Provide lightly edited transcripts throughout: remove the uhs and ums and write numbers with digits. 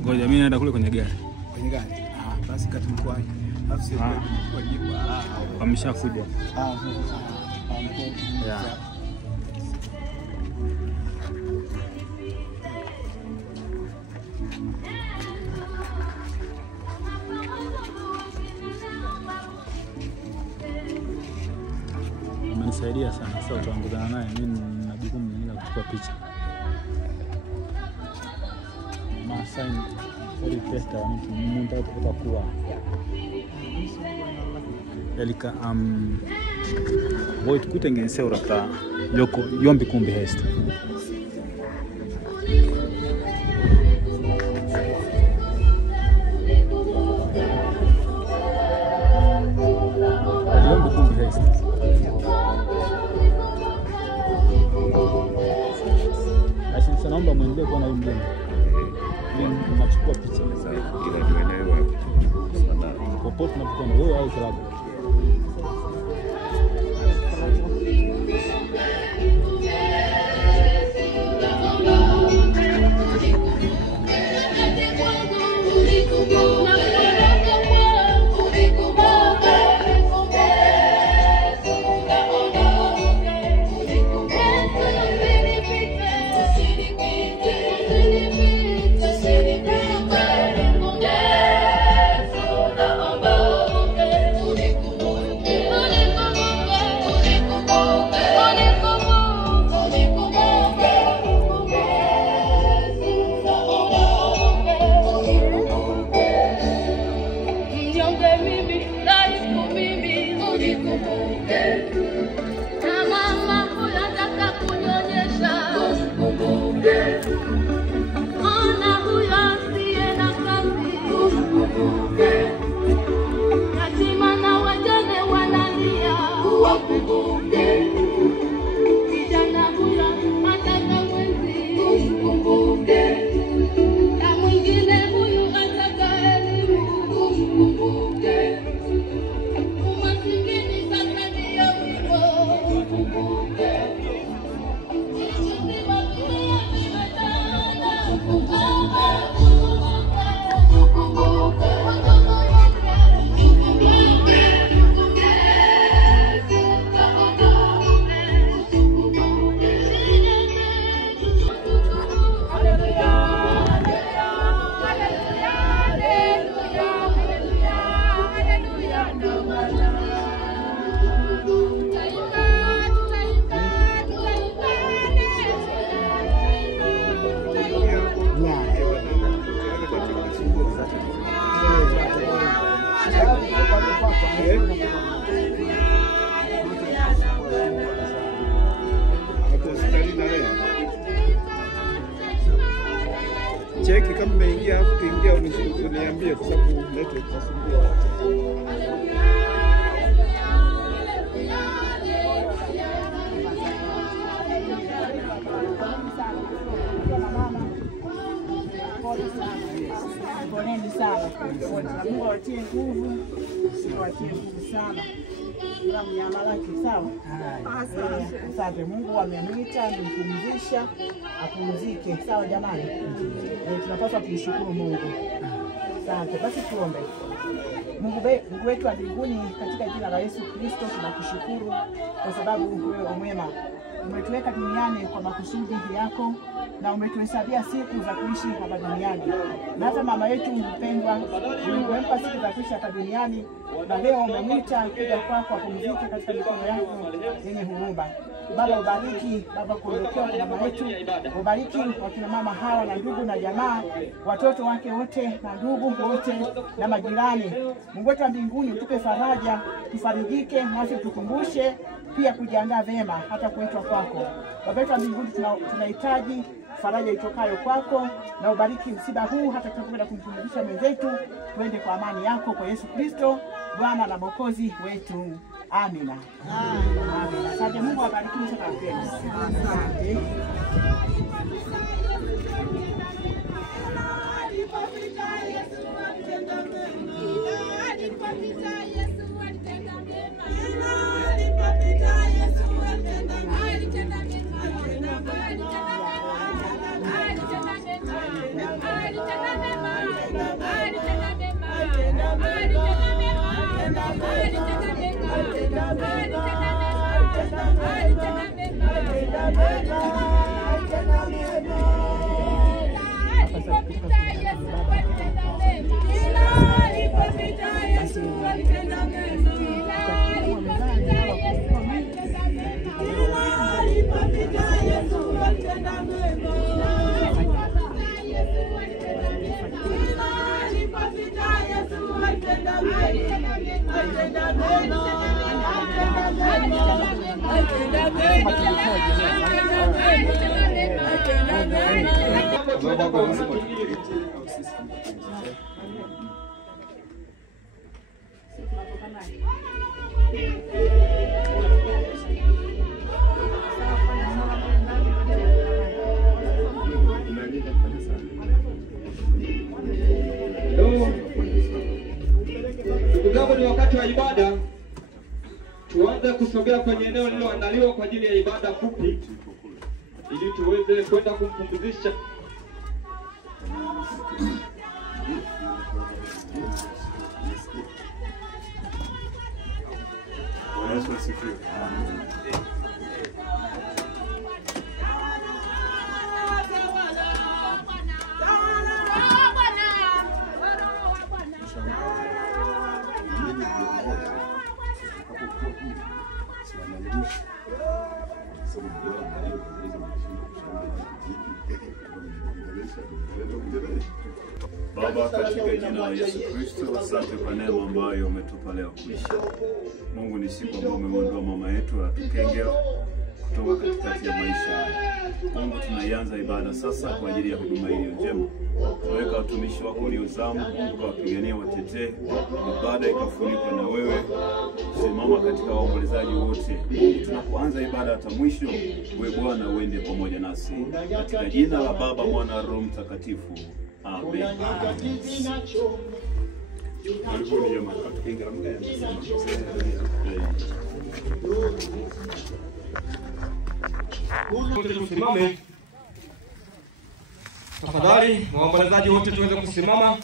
Ngoja mimi naenda kule kwenye gari. Kwenye gari? Basi kati mkwani. Alafu sio kwa jibu. Wameshakuja. Amenisaidia sana. Sasa utaongozana naye, mimi na jukumu la kuchukua picha. Sign for request mtu mmoja kutoka kwa Elika voit kutengen seurata joko jompikumpi heistä. Jompikumpi heistä. Basi naomba muendelee kuona huyu mgeni. Tunachukua picha kila eneo sana popote tunapokwenda wewe au klabu. Cheki kama umeingia hapo kuingia uniambie kwa sababu network itasumbua. Poleni sana. Mungu awatie nguvu. Awatie nguvu sana. Kila mnyama lake sawa. Asante. Mungu amemwita, amempumzisha, apumzike. Sawa jamani. Tunapaswa kumshukuru Mungu. Asante. Basi tuombe. Mungu wetu wa mbinguni, katika jina la Yesu Kristo tunakushukuru kwa sababu wewe umwema. Umetuweka duniani kwa makusudi yako na umetuhesabia siku za kuishi hapa duniani. Na hata mama yetu mpendwa, umempa siku za kuishi hapa duniani na leo umemwita kuja kwako apumzike katika mikono yako yenye huruma. Baba ubariki, Baba kuondokea kwa mama yetu, ubariki wakina mama hawa na ndugu na jamaa, watoto wake wote na ndugu wote na majirani. Mungu wetu wa mbinguni, utupe faraja, tufarijike, nasi tukumbushe pia kujiandaa vema hata kuitwa kwako. Baba wetu wa mbinguni, tunahitaji faraja itokayo kwako, na ubariki msiba huu hata tunapokwenda kumpumzisha mwenzetu, tuende kwa amani yako kwa Yesu Kristo, Bwana na Mwokozi wetu. Amina. Amina. Asante. Mungu awabariki sana. Asante. Ndugu zangu, ni wakati wa ibada. Tuanze kusogea kwenye eneo lililoandaliwa kwa ajili ya ibada fupi ili tuweze kwenda kumpumzisha. Yesu asifiwe. Baba, katika jina la Yesu Kristo, asante kwa neema ambayo umetupa leo kuishi. Mungu, ni siku ambayo umeondoa mama yetu Atukengera kutoka katikati ya maisha haya. Mungu, tunaianza ibada sasa kwa ajili ya huduma iliyo njema. Tunaweka watumishi wako uliozamu, Mungu kawapigania, watetee, ibada ikafunikwa na wewe. Simama katika waombolezaji wote. Mungu, tunapoanza ibada hata mwisho, wewe Bwana uende pamoja nasi. Katika jina la Baba, Mwana na Roho Mtakatifu. Amen. Tusimame tafadhali, waombolezaji wote tuweze kusimama.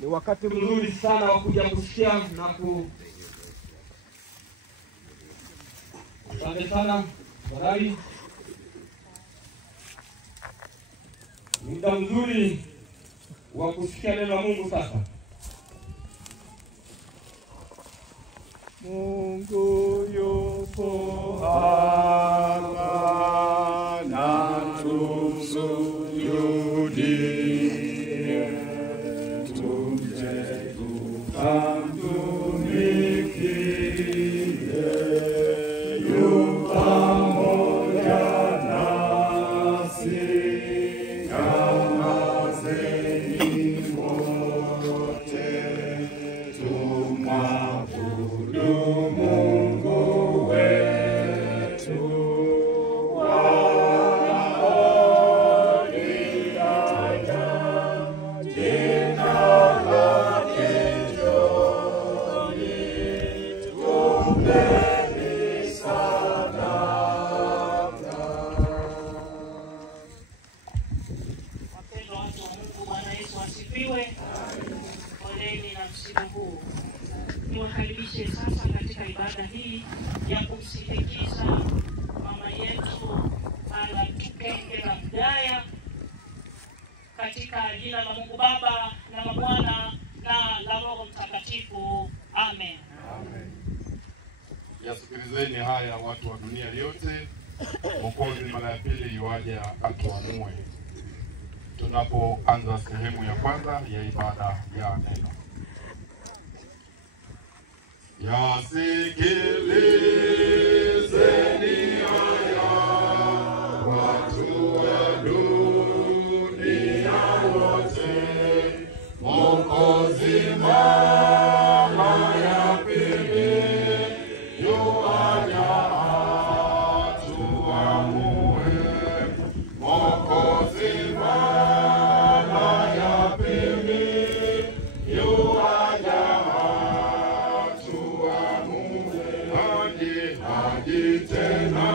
Ni wakati mzuri sana wa kuja kusikia na asante sana tafadhali. Muda mzuri wa kusikia neno la Mungu sasa. Mungu yupo hapa na tumsujudie, tumje tukamtumikie, yu pamoja nasi. Niwakaribishe sasa katika ibada hii ya kumsindikiza mama yetu Atukengera Mgaya katika jina la Mungu Baba na la Mwana na la Roho Mtakatifu. Amen. Amen. Yasikilizeni haya watu wa dunia yote. Mwokozi mara ya pili yuaje atuamue. Tunapoanza sehemu ya kwanza ya ibada ya neno. Yasikilizeni haya watu wa dunia wote. Mwokozi mara ya pili yuaja atuamue. Mwokozi mara ya pili yuaja atuamue. Haji tena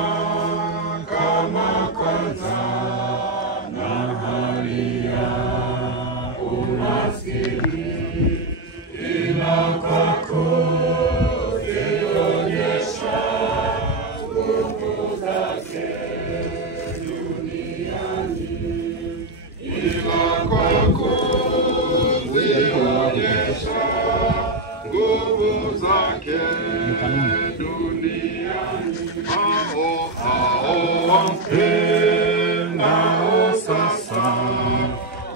nao sasa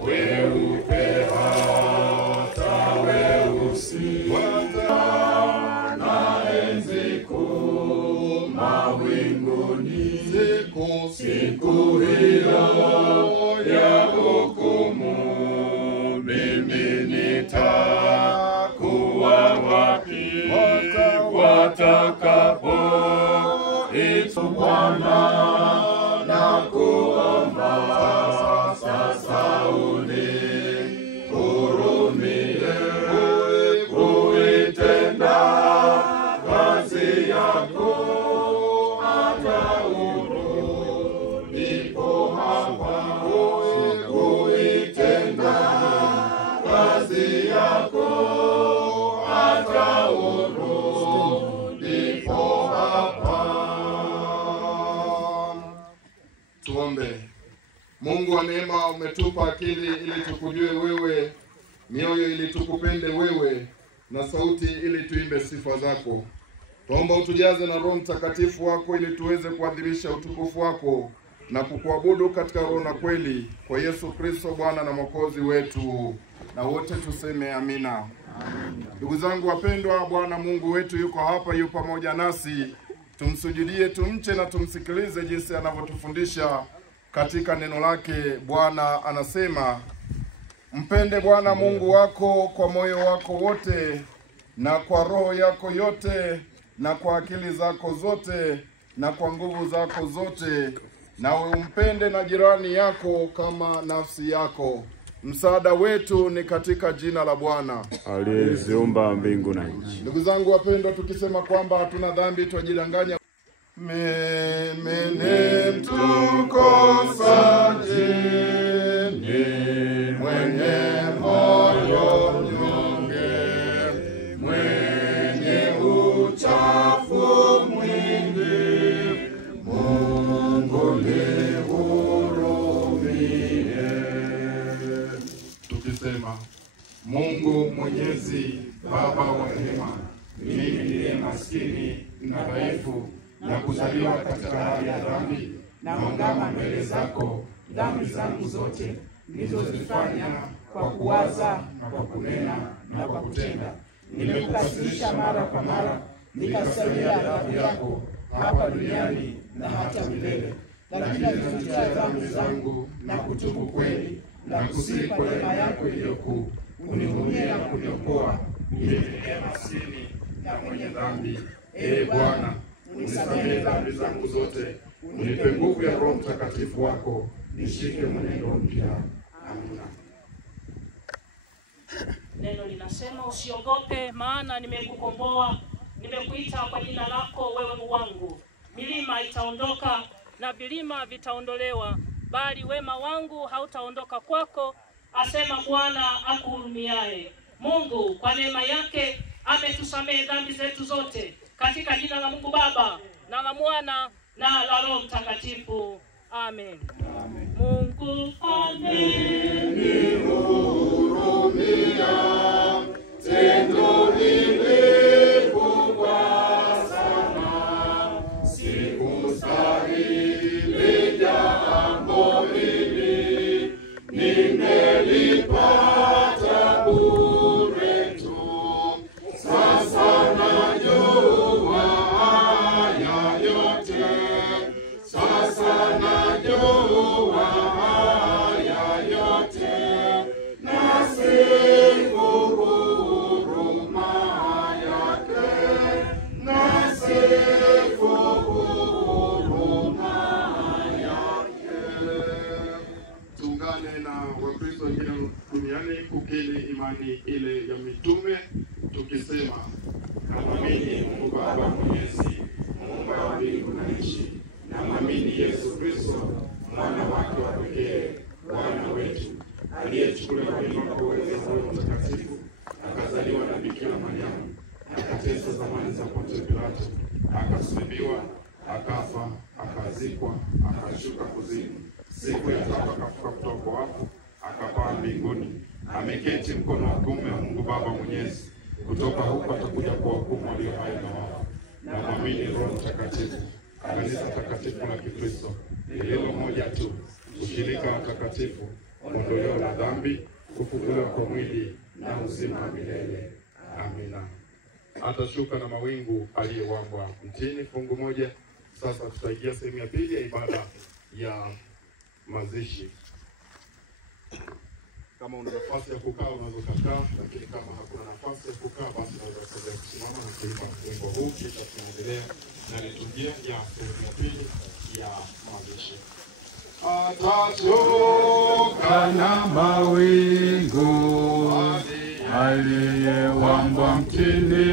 weupe hata weusi, na enzi kuu mawinguni, siku hiyo ya hukumu, mimi nitakuwa wapi watakapo itu Bwana na kuomba sasa unihurumie, kuitenda kazi yako hata urudipo hapa, kuitenda kazi yako hata urudipo hapa. Tuombe. Mungu wa neema, umetupa akili ili tukujue wewe, mioyo ili tukupende wewe, na sauti ili tuimbe sifa zako. Tuomba utujaze na Roho Mtakatifu wako ili tuweze kuadhimisha utukufu wako na kukuabudu katika roho na kweli, kwa Yesu Kristo Bwana na Mwokozi wetu. Na wote tuseme amina. Ndugu zangu wapendwa, Bwana Mungu wetu yuko hapa, yu pamoja nasi. Tumsujudie, tumche na tumsikilize jinsi anavyotufundisha katika neno lake. Bwana anasema, mpende Bwana Mungu wako kwa moyo wako wote na kwa roho yako yote na kwa akili zako zote na kwa nguvu zako zote, nawe umpende na jirani yako kama nafsi yako. Msaada wetu ni katika jina la Bwana aliyeziumba mbingu na nchi. Ndugu zangu wapendwa, tukisema kwamba hatuna dhambi twajidanganya. Mimi ni mtukosaji, mwenye moyo mnyonge, mwenye uchafu mwingi, Mungu nihurumie. Tukisema, Mungu Mwenyezi, Baba wa rehema, mimi niliye maskini na dhaifu na kuzaliwa katika hali ya dhambi, naungama mbele zako dhambi zangu zote nilizozifanya kwa kuwaza na kwa kunena na kwa kutenda. Nimekukasirisha mara kwa mara, nikasalia adhabu yako hapa duniani na hata milele. Lakini najutia dhambi zangu na kutubu kweli, na kusihi kwa neema yako iliyokuu unihurumie na kuniokoa. Mimi ni maskini na mwenye dhambi. Ee Bwana, unisamehe dhambi zangu zote, unipe nguvu ya Roho Mtakatifu wako, nishike mwenendo mpya. Amina. Neno linasema, usiogope, maana nimekukomboa, nimekuita kwa jina lako, wewe wangu. Milima itaondoka na vilima vitaondolewa, bali wema wangu hautaondoka kwako, asema Bwana akuhurumiaye. Mungu kwa neema yake ametusamehe dhambi zetu zote, katika jina la Mungu Baba na la Mwana na la Roho Mtakatifu. Amen. Amen. Mungu amenihurumia, tendo hili kubwa sana, sikustahili jambo hili, nimelipata bure tu. Sasa najua haya yote, sasa najua haya yote, na sifu huruma yake, na sifu huruma yake. Tuungane na Wakristo wengine duniani kukiri imani ile ya mitume tukisema, namwamini Mungu Baba Mwenyezi, Muumba wa mbingu na nchi, namwamini Yesu Kristo, mwana wake wa pekee, Bwana wetu, aliyechukuliwa mimba kwa uwezo wa Roho Mtakatifu, akazaliwa na Bikira Mariamu, akateswa zamani za Poncio Pilato, akasulubiwa, akafa, akazikwa, akashuka kuzimu. Siku ya tatu akafufuka kutoka kwa wafu, akapaa mbinguni, ameketi mkono wa kuume wa Mungu Baba Mwenyezi. Kutoka huko atakuja kuwahukumu walio hai na wafu. Namwamini Roho Mtakatifu, kanisa takatifu la Kikristo lililo moja tu, ushirika wa takatifu, ondoleo la dhambi, kufufuliwa kwa mwili na uzima wa milele. Amina. Atashuka na mawingu aliyewambwa mtini. Fungu moja. Sasa tutaingia sehemu ya pili ya ibada ya mazishi. Kama una nafasi ya kukaa unaweza kukaa, lakini kama hakuna nafasi ya kukaa basi unaweza kusimama na kuimba wimbo huu, kisha tunaendelea na liturujia ya sehemu ya pili ya mazishi. Atashuka na mawingu aliyewambwa mtini,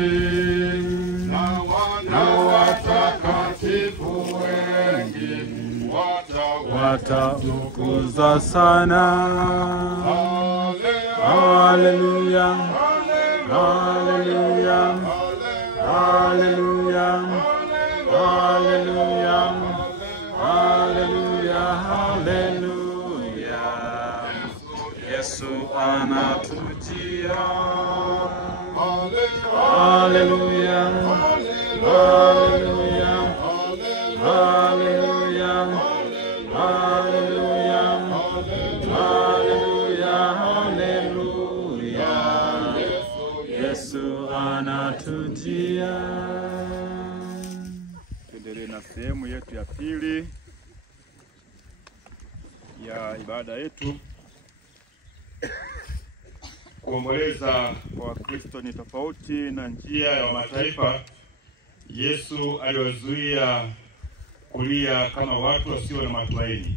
na watakatifu wengi watatukuza sana. Haleluya, haleluya, haleluya, haleluya, haleluya, haleluya. Yesu anatujia. Haleluya, haleluya, haleluya, haleluya, haleluya, haleluya. Yesu anatujia. Tuendelee na sehemu yetu ya pili ya ibada yetu. Kuomboleza kwa Kristo ni tofauti na njia ya mataifa. Yesu aliwazuia kulia kama watu wasio na matumaini.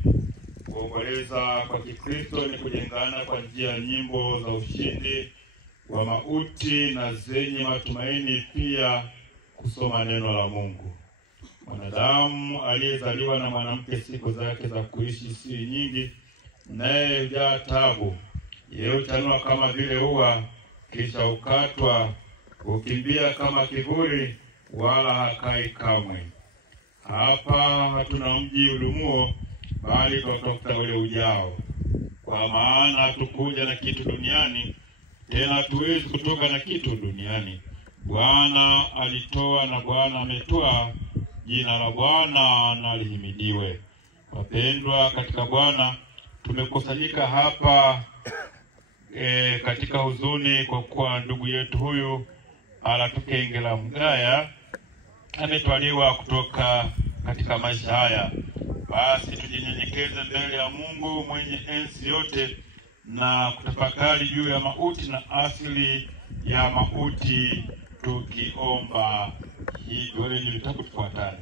Kuomboleza kwa Kikristo ni kujengana kwa njia ya nyimbo za ushindi wa mauti na zenye matumaini, pia kusoma neno la Mungu. Mwanadamu aliyezaliwa na mwanamke siku zake za kuishi si nyingi, naye hujaa taabu. Yeye huchanua kama vile ua, kisha ukatwa, hukimbia kama kivuli, wala hakai kamwe. Hapa hatuna mji udumuo, bali tunatafuta ule ujao. Kwa maana hatukuja na kitu duniani, tena hatuwezi kutoka na kitu duniani. Bwana alitoa na Bwana ametoa, jina la Bwana na lihimidiwe. Wapendwa katika Bwana, tumekusanyika hapa katika huzuni kwa kuwa ndugu yetu huyu Alatukengela Mgaya ametwaliwa kutoka katika maisha haya. Basi tujinyenyekeze mbele ya Mungu mwenye enzi yote na kutafakari juu ya mauti na asili ya mauti, tukiomba hivyo. Ni vitabu tufuatane.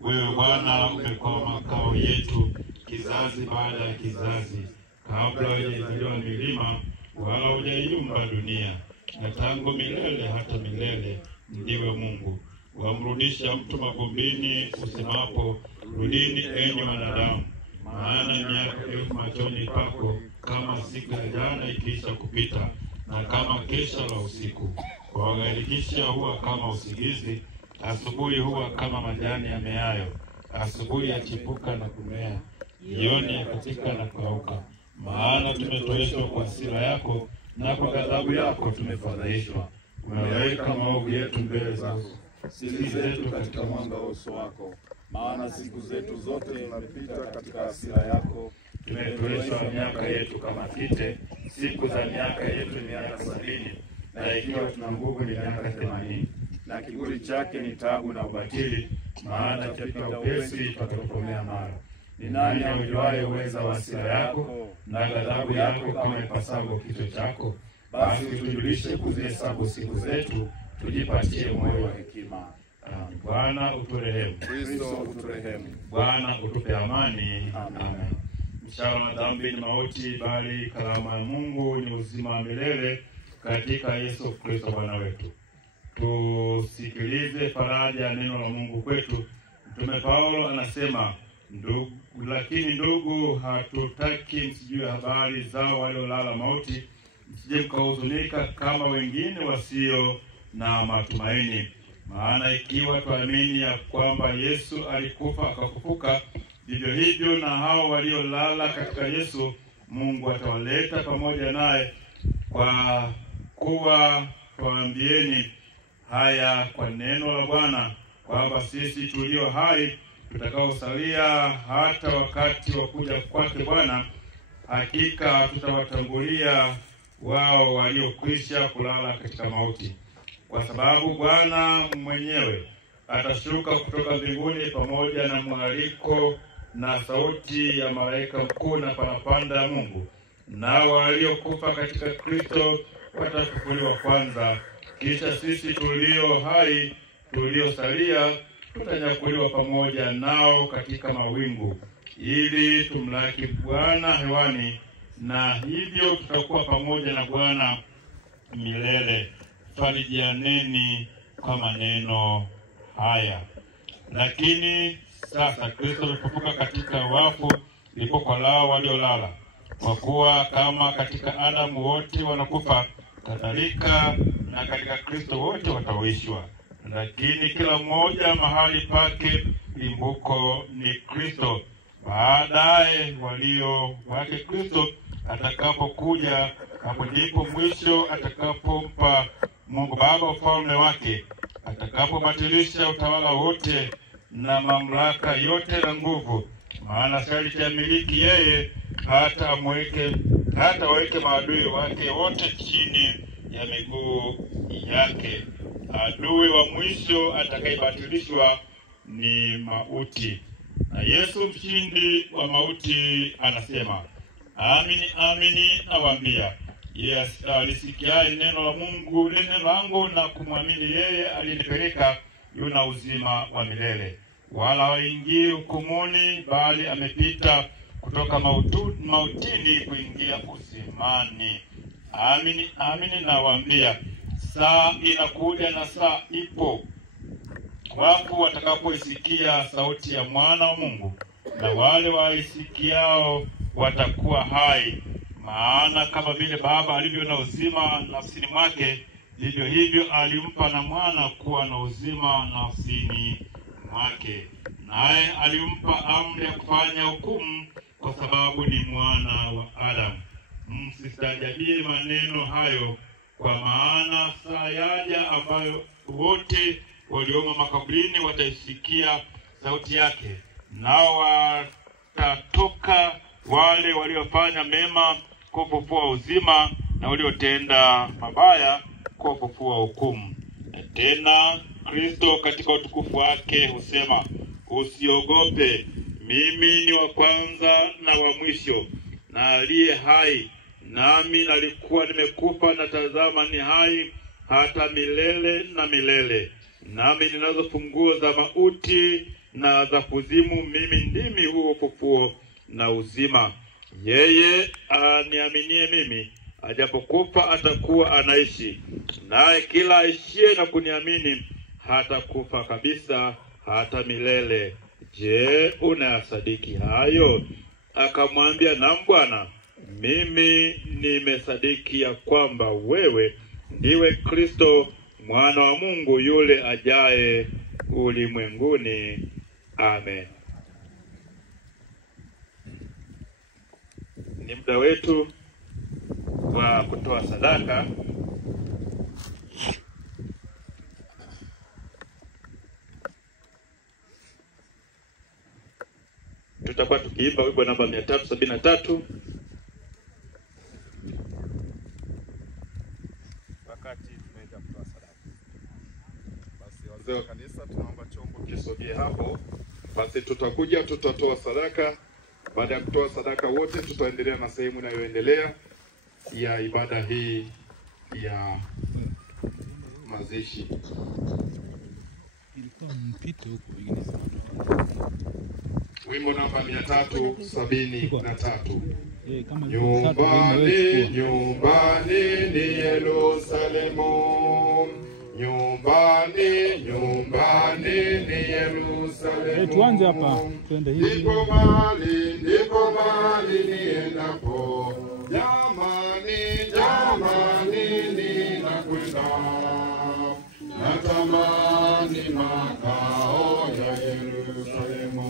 Wewe Bwana umekuwa makao yetu kizazi baada ya kizazi, kabla haijazaliwa milima wala hujaiumba dunia, na tangu milele hata milele ndiwe Mungu. Wamrudisha mtu mavumbini usemapo, rudini enyi wanadamu, maana miaka elfu machoni pako kama siku ya jana ikiisha kupita, na kama kesha la usiku. Kwa wagharikisha huwa kama usingizi, asubuhi huwa kama majani ya meayo. Asubuhi yachipuka na kumea, jioni yakatika na kauka. Maana tumetoeshwa kwa hasira yako, na kwa ghadhabu yako tumefadhaishwa. Umeweka maovu yetu mbele zako, siri zetu katika mwanga wa uso wako. Maana siku zetu zote zinapita katika hasira yako. Tumetoeshwa miaka yetu kama kite, siku za miaka yetu ni miaka 70, na ikiwa tuna nguvu ni miaka 80. Na kiburi chake ni taabu na ubatili, maana chapita upesi patakomea mara. Ni nani aujuaye uweza wa hasira yako na ghadhabu yako kama ipasavyo kichwa chako? Basi tujulishe kuzihesabu siku zetu, tujipatie moyo wa hekima. Bwana uturehemu. Kristo uturehemu. Bwana utupe amani. Amen. Mshahara wa dhambi ni mauti, bali karama ya Mungu ni uzima wa milele katika Yesu Kristo Bwana wetu. Tusikilize faraja ya neno la Mungu kwetu. Mtume Paulo anasema, lakini ndugu, hatutaki msijue habari zao waliolala mauti, msije mkahuzunika kama wengine wasio na matumaini. Maana ikiwa tuamini ya kwamba Yesu alikufa akafufuka, vivyo hivyo na hao waliolala katika Yesu Mungu atawaleta pamoja naye. Kwa kuwa tuambieni haya kwa neno la Bwana, kwamba sisi tulio hai tutakaosalia hata wakati wa kuja kwake Bwana, hakika tutawatangulia wao waliokwisha kulala katika mauti, kwa sababu Bwana mwenyewe atashuka kutoka mbinguni pamoja na mwaliko na sauti ya malaika mkuu na parapanda ya Mungu, na waliokufa katika Kristo watafufuliwa kwanza. Kisha sisi tulio hai tuliosalia tutanyakuliwa pamoja nao katika mawingu, ili tumlaki Bwana hewani, na hivyo tutakuwa pamoja na Bwana milele. Farijianeni kwa maneno haya. Lakini sasa Kristo amefufuka katika wafu, ndipo kwa lao waliolala. Kwa kuwa kama katika Adamu wote wanakufa, kadhalika na katika Kristo wote wataoishwa. Lakini kila mmoja mahali pake, limbuko ni Kristo. Baadaye walio wake Kristo atakapokuja, hapo ndipo mwisho atakapompa Mungu Baba ufalme wake, atakapobatilisha utawala wote na mamlaka yote na nguvu. Maana sharti amiliki yeye, hata waweke maadui wake wote chini ya miguu yake. Adui wa mwisho atakayebatilishwa ni mauti. Na Yesu mshindi wa mauti anasema, amini amini nawaambia, yeye alisikia neno la Mungu, neno langu, na kumwamini yeye aliyenipeleka, yuna uzima wa milele, wala haingii hukumuni, bali amepita kutoka mautini kuingia uzimani. Amini amini nawaambia, saa inakuja na saa ipo, wafu watakapoisikia sauti ya Mwana wa Mungu, na wale waisikiao watakuwa hai. Maana kama vile Baba alivyo na uzima nafsini mwake, vivyo hivyo alimpa na Mwana kuwa na uzima nafsini mwake. Naye alimpa amri ya kufanya hukumu, kwa sababu ni mwana wa Adamu. Msistajabie maneno hayo, kwa maana saa yaja ambayo wote waliomo makaburini wataisikia sauti yake, nao watatoka, wale waliofanya mema kufufua uzima, na waliotenda mabaya kufufua hukumu. Na tena Kristo katika utukufu wake husema, usiogope, mimi ni wa kwanza na wa mwisho, na aliye hai. Nami nalikuwa nimekufa, na tazama ni hai hata milele na milele. Nami ninazo funguo za mauti na za kuzimu. Mimi ndimi huo ufufuo na uzima. Yeye aniaminie mimi, ajapokufa atakuwa anaishi, naye kila aishie na kuniamini hatakufa kabisa hata milele. Je, unayasadiki hayo? Akamwambia, naam Bwana, mimi nimesadiki ya kwamba wewe ndiwe Kristo, Mwana wa Mungu, yule ajaye ulimwenguni. Amen. Ni muda wetu wa kutoa sadaka. Tutakuwa tukiimba wimbo namba 373 wakati tumeenda kutoa sadaka. Basi wazee wa kanisa, tunaomba chombo kisogee hapo. Basi tutakuja tutatoa sadaka. Baada ya kutoa sadaka wote tutaendelea na sehemu inayoendelea ya ibada hii ya mazishi. Ilikuwa mpito huko wengine. Wimbo namba 373. Nyumbani, nyumbani ni Yerusalemu. Nyumbani, nyumbani ni Yerusalemu. Tuanze hapa, twende hivi. Ndipo mali niendapo. Jamani, jamani ninakwenda. Natamani makao ya Yerusalemu.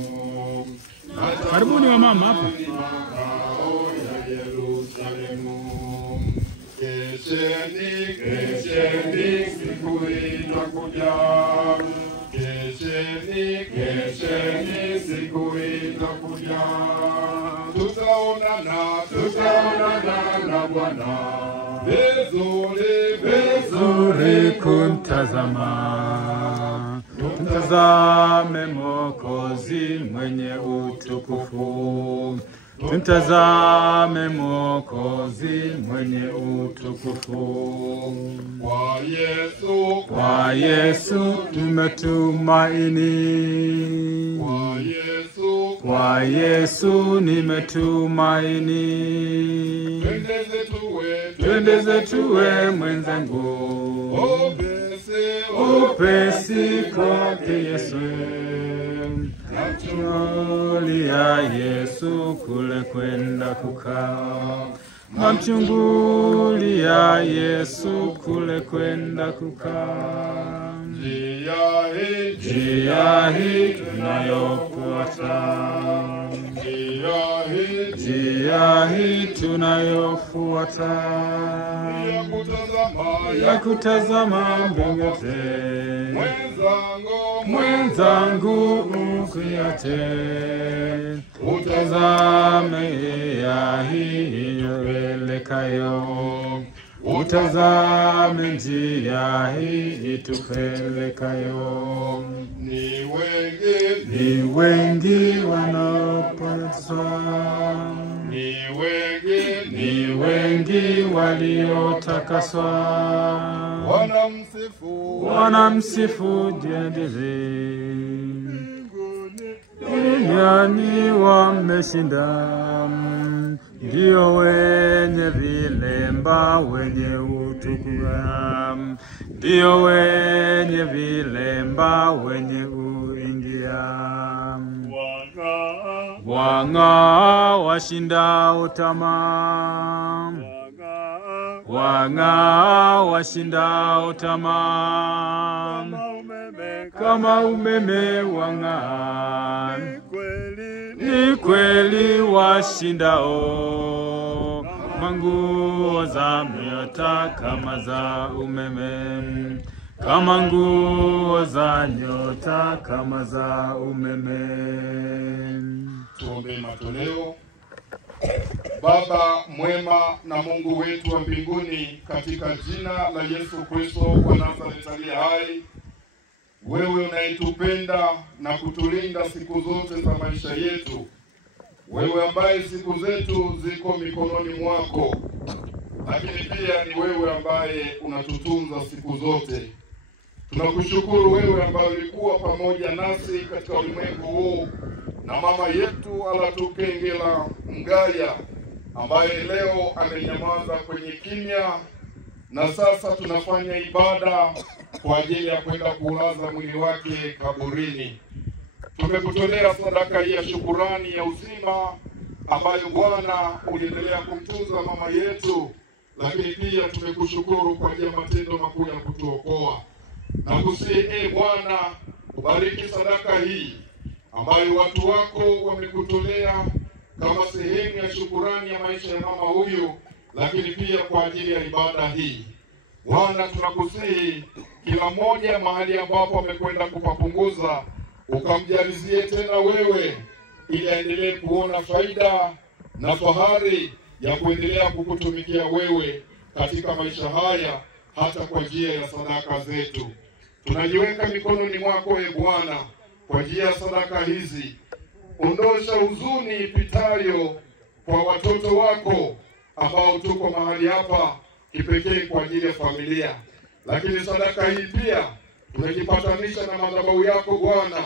Karibuni wa mama hapa. Makao ya Yerusalemu. Kesheni, kesheni, siku itakuja. Kesheni, siku itakuja, tutaonana na Bwana. Vizuri kumtazama, tumtazame Mwokozi mwenye utukufu. Tumtazame Mwokozi mwenye utukufu. Kwa Yesu tumetumaini. Kwa Yesu nimetumaini. Twende zetuwe mwenzangu, upesi kwake Yesu. Namchungulia Yesu kule kwenda kukaa. Namchungulia Yesu kule kwenda kukaa. Njia hii tunayofuata, njia hii tunayofuata, ya kutazama mbinguni. Mwenzangu usiache, utazame ya hii ielekayo. Utazame njia hii itupelekayo. Ni wengi wanaopaswa, ni wengi waliotakaswa, wanamsifu jendezi. Duniani wameshinda, ndio wenye vilemba wenye utukufu, ndio wenye vilemba wenye uingia. Wang'aa washindao tamaa, wang'aa washindao tamaa, kama umeme wang'aa. Ni kweli washindao, manguo za nyota kama za umeme, kama nguo za nyota kama za umeme. Tuombe matoleo. Baba mwema na Mungu wetu wa mbinguni, katika jina la Yesu Kristo wa Nazareti aliye hai, wewe unayetupenda na kutulinda siku zote za maisha yetu, wewe ambaye siku zetu ziko mikononi mwako, lakini pia ni wewe ambaye unatutunza siku zote. Tunakushukuru wewe ambaye ulikuwa pamoja nasi katika ulimwengu huu, na mama yetu Alatukengela Mgaya ambaye leo amenyamaza kwenye kimya, na sasa tunafanya ibada kwa ajili ya kwenda kuulaza mwili wake kaburini. Tumekutolea sadaka hii ya shukurani ya uzima ambayo Bwana uliendelea kumtunza mama yetu, lakini pia tumekushukuru kwa ajili ya matendo makuu ya kutuokoa. Na kusihi Bwana ubariki sadaka hii ambayo watu wako wamekutolea kama sehemu ya shukurani ya maisha ya mama huyu, lakini pia kwa ajili ya ibada hii. Bwana tunakusihi kila mmoja mahali ambapo amekwenda kupapunguza, ukamjalizie tena wewe, ili aendelee kuona faida na fahari ya kuendelea kukutumikia wewe katika maisha haya, hata kwa njia ya sadaka zetu. Tunajiweka mikononi mwako Bwana kwa njia ya sadaka hizi. Ondosha huzuni ipitayo kwa watoto wako ambao tuko mahali hapa kipekee kwa ajili ya familia. Lakini sadaka hii pia tunajipatanisha na madhabahu yako Bwana.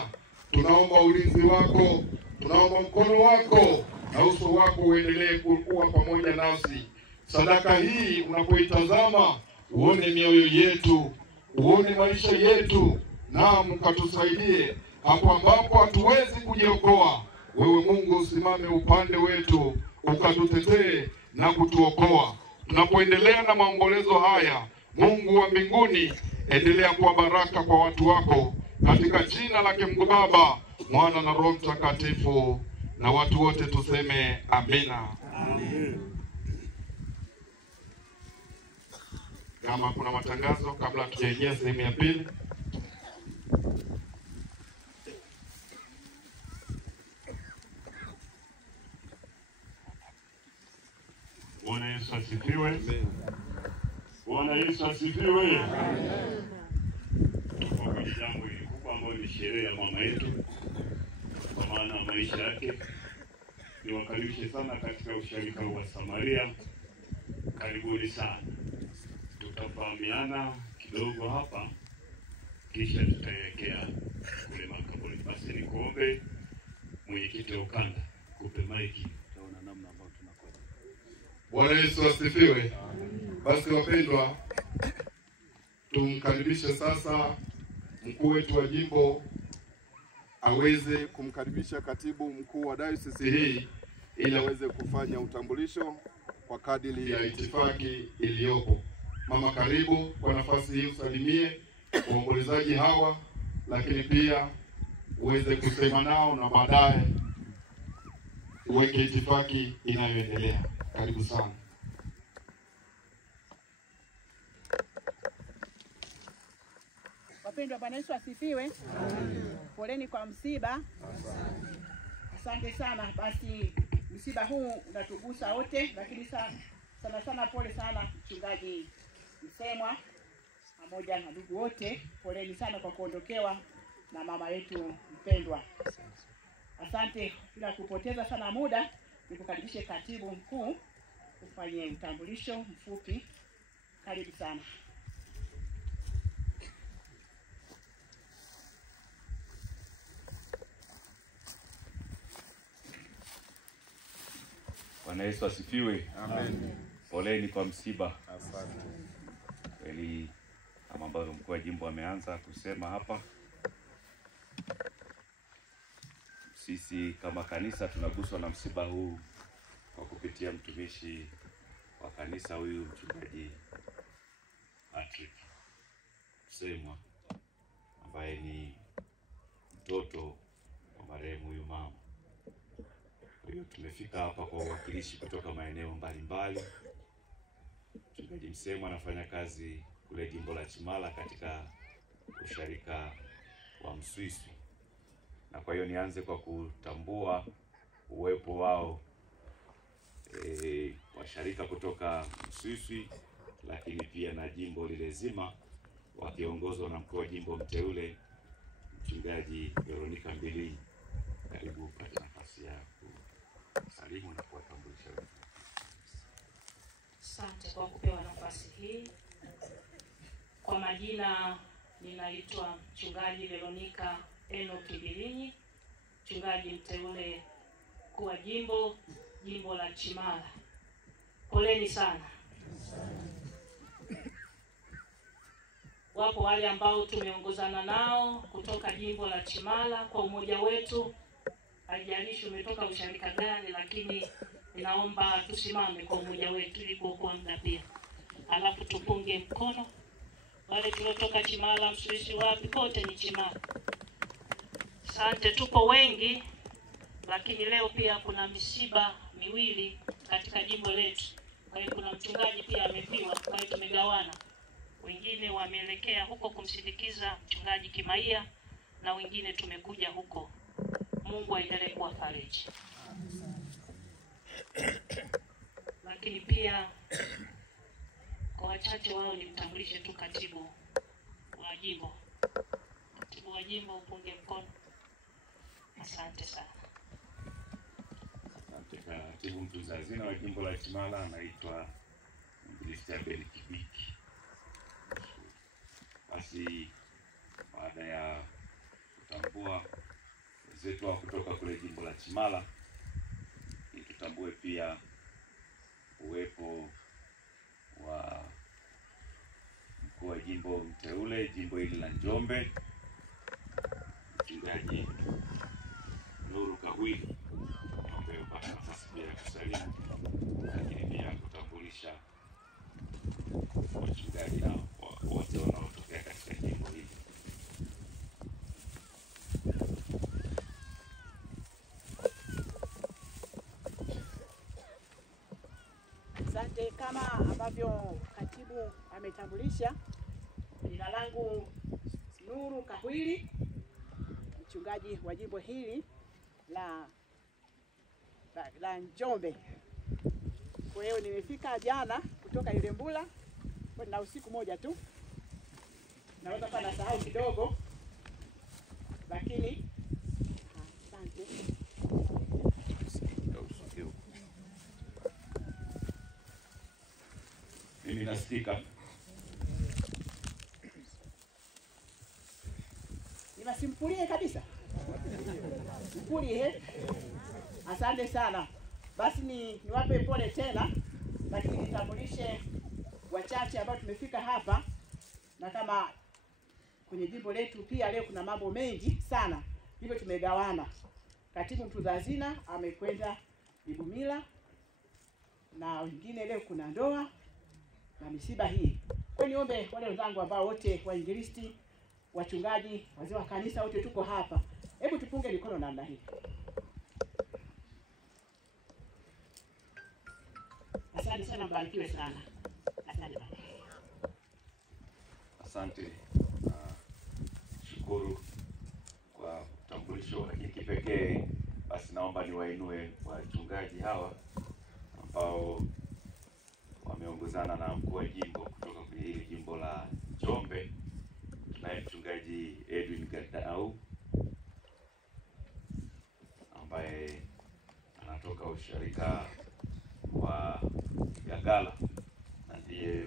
Tunaomba ulinzi wako, tunaomba mkono wako na uso wako uendelee kuwa pamoja nasi. Sadaka hii unapoitazama, uone mioyo yetu, uone maisha yetu, na mkatusaidie hapo ambapo hatuwezi kujiokoa. Wewe Mungu usimame upande wetu, ukatutetee na kutuokoa. Tunapoendelea na maombolezo haya, Mungu wa mbinguni, endelea kuwa baraka kwa watu wako, katika jina lake Mungu Baba, Mwana na Roho Mtakatifu, na watu wote tuseme amina. Kama kuna matangazo kabla tujaingia sehemu ya pili. Bwana Yesu asifiwe. Bwana Yesu asifiwe. Tuko kwenye jambo hili kubwa ambalo ni sherehe ya mama yetu, kwa maana maisha yake. Niwakaribishe sana katika usharika wa Samaria. Karibuni sana. Tutafahamiana kidogo hapa, kisha tutaelekea kule makaburi. Basi nikuombe mwenyekiti wa ukanda kupe maiki, tutaona namna ambayo tunakwenda. Bwana Yesu asifiwe. Basi wapendwa, tumkaribishe sasa mkuu wetu wa jimbo aweze kumkaribisha katibu mkuu wa dayosisi hii ili aweze kufanya utambulisho kwa kadiri ya itifaki iliyopo. Mama, karibu kwa nafasi hii, usalimie waombolezaji hawa, lakini pia uweze kusema nao na baadaye uweke itifaki inayoendelea. Karibu sana. Wapendwa, Bwana Yesu asifiwe. Poleni kwa msiba. Asante sana. Basi msiba huu unatugusa wote, lakini sana pole sana mchungaji Msemwa pamoja na ndugu wote. Poleni sana kwa kuondokewa na mama yetu mpendwa. Asante. Bila kupoteza sana muda, nikukaribishe katibu mkuu ufanye utambulisho mfupi. Karibu sana. Bwana Yesu asifiwe. Amen. Poleni kwa msiba. Asante. Kweli kama ambavyo mkuu wa jimbo ameanza kusema hapa, sisi kama kanisa tunaguswa na msiba huu kwa kupitia mtumishi wa kanisa huyu mchungaji Patrick Msemwa, ambaye ni mtoto wa marehemu huyu mama. Kwa hiyo tumefika hapa kwa uwakilishi kutoka maeneo mbalimbali. Mchungaji Msemwa anafanya kazi kule jimbo la Chimala katika usharika wa Mswiswi. Na kwa hiyo nianze kwa kutambua uwepo wao washarika kutoka Mswiswi, lakini pia na jimbo lile zima wakiongozwa na mkuu wa jimbo mteule mchungaji Veronica Mbilini. Karibu upate nafasi ya kusalimu na kuwatambulisha. Asante kwa kupewa nafasi hii. Kwa majina ninaitwa mchungaji Veronica Enoch Mbilini, mchungaji mteule kwa jimbo la Chimala. Poleni sana. Wapo wale ambao tumeongozana nao kutoka jimbo la Chimala kwa umoja wetu. Haijalishi umetoka usharika gani, lakini ninaomba tusimame kwa umoja wetu ili kuokoa muda pia. Alafu tupunge mkono. Wale tuliotoka Chimala, Mswiswi, wapi kote ni Chimala. Asante, tupo wengi, lakini leo pia kuna misiba miwili katika jimbo letu. Kwa hiyo kuna mchungaji pia amefiwa, kwa hiyo tumegawana. Wengine wameelekea huko kumsindikiza mchungaji Kimaia na wengine tumekuja huko. Mungu aendelee kuwafariji. Lakini pia kwa wachache wao nimtambulishe tu katibu wa jimbo. Katibu wa jimbo upunge mkono. Asante sana. Asante. Katibu mtunza hazina wa jimbo la Chimala anaitwa Mbilisi Ben Kibiki. Basi baada ya kutambua wenzetu wa kutoka kule jimbo la Chimala, tutambue pia uwepo wa mkuu wa jimbo mteule jimbo hili la Njombe, mchungaji Nuru Kahwili, ambaye upata nafasi pia ya kusalimu, lakini pia kutambulisha wachungaji na wote wanaotokea katika jimbo hili. Asante. Kama ambavyo katibu ametambulisha, jina langu Nuru Kahwili, mchungaji wa jimbo hili la Njombe. Kwa hiyo nimefika jana kutoka Ilembula na usiku moja tu. Naweza kuwa nasahau kidogo, lakini asante. Mimi nasikika. Nimasimpulie kabisa. Mpulie. Asante sana. Basi niwape pole tena, lakini nitambulishe wachache ambao tumefika hapa, na kama kwenye jimbo letu pia leo kuna mambo mengi sana, hivyo tumegawana. Katibu mtunza hazina amekwenda Ibumila, na wengine leo kuna ndoa na misiba hii. Kwa niombe wale wenzangu ambao wote wainjilisti, wachungaji, wazee wa kanisa, wote tuko hapa. Hebu tupunge mikono namna hii. Asante sana, mbarikiwe sana. Asante baba. Asante. Shukuru kwa utambulisho, lakini kipekee basi naomba niwainue wachungaji hawa ambao wameongozana na mkuu wa jimbo kutoka kwenye hili jimbo la Njombe. Tunaye mchungaji Edwin Gadau ambaye anatoka usharika wa Gagala na ndiye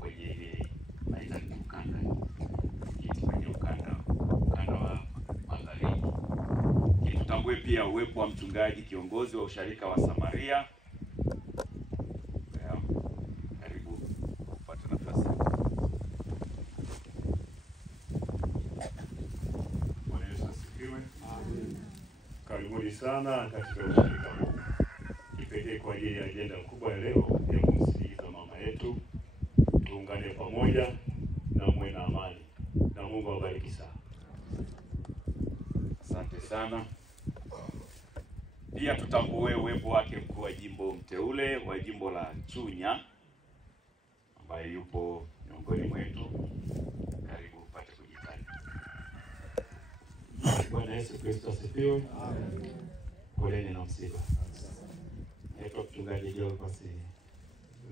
kwenye ile naita ukanda kwenye ukanda wa magharibi. Tutambue pia uwepo wa mchungaji kiongozi wa usharika wa Samaria. Karibu kupata nafasi. Bwana Yesu asifiwe. Karibuni sana katika ushirika huu kipekee kwa ajili ya ajenda kubwa ya leo ya kumsikiliza mama yetu. Tuungane pamoja na muwe na amani, na Mungu awabariki sana. Asante sana. Pia tutambue uwepo wake mkuu wa jimbo mteule wa jimbo la Chunya ambaye yupo miongoni mwetu. Karibu upate kujitaja. Bwana Yesu Kristo asifiwe. Poleni na msiba. Naitwa mchungaji Jolpasi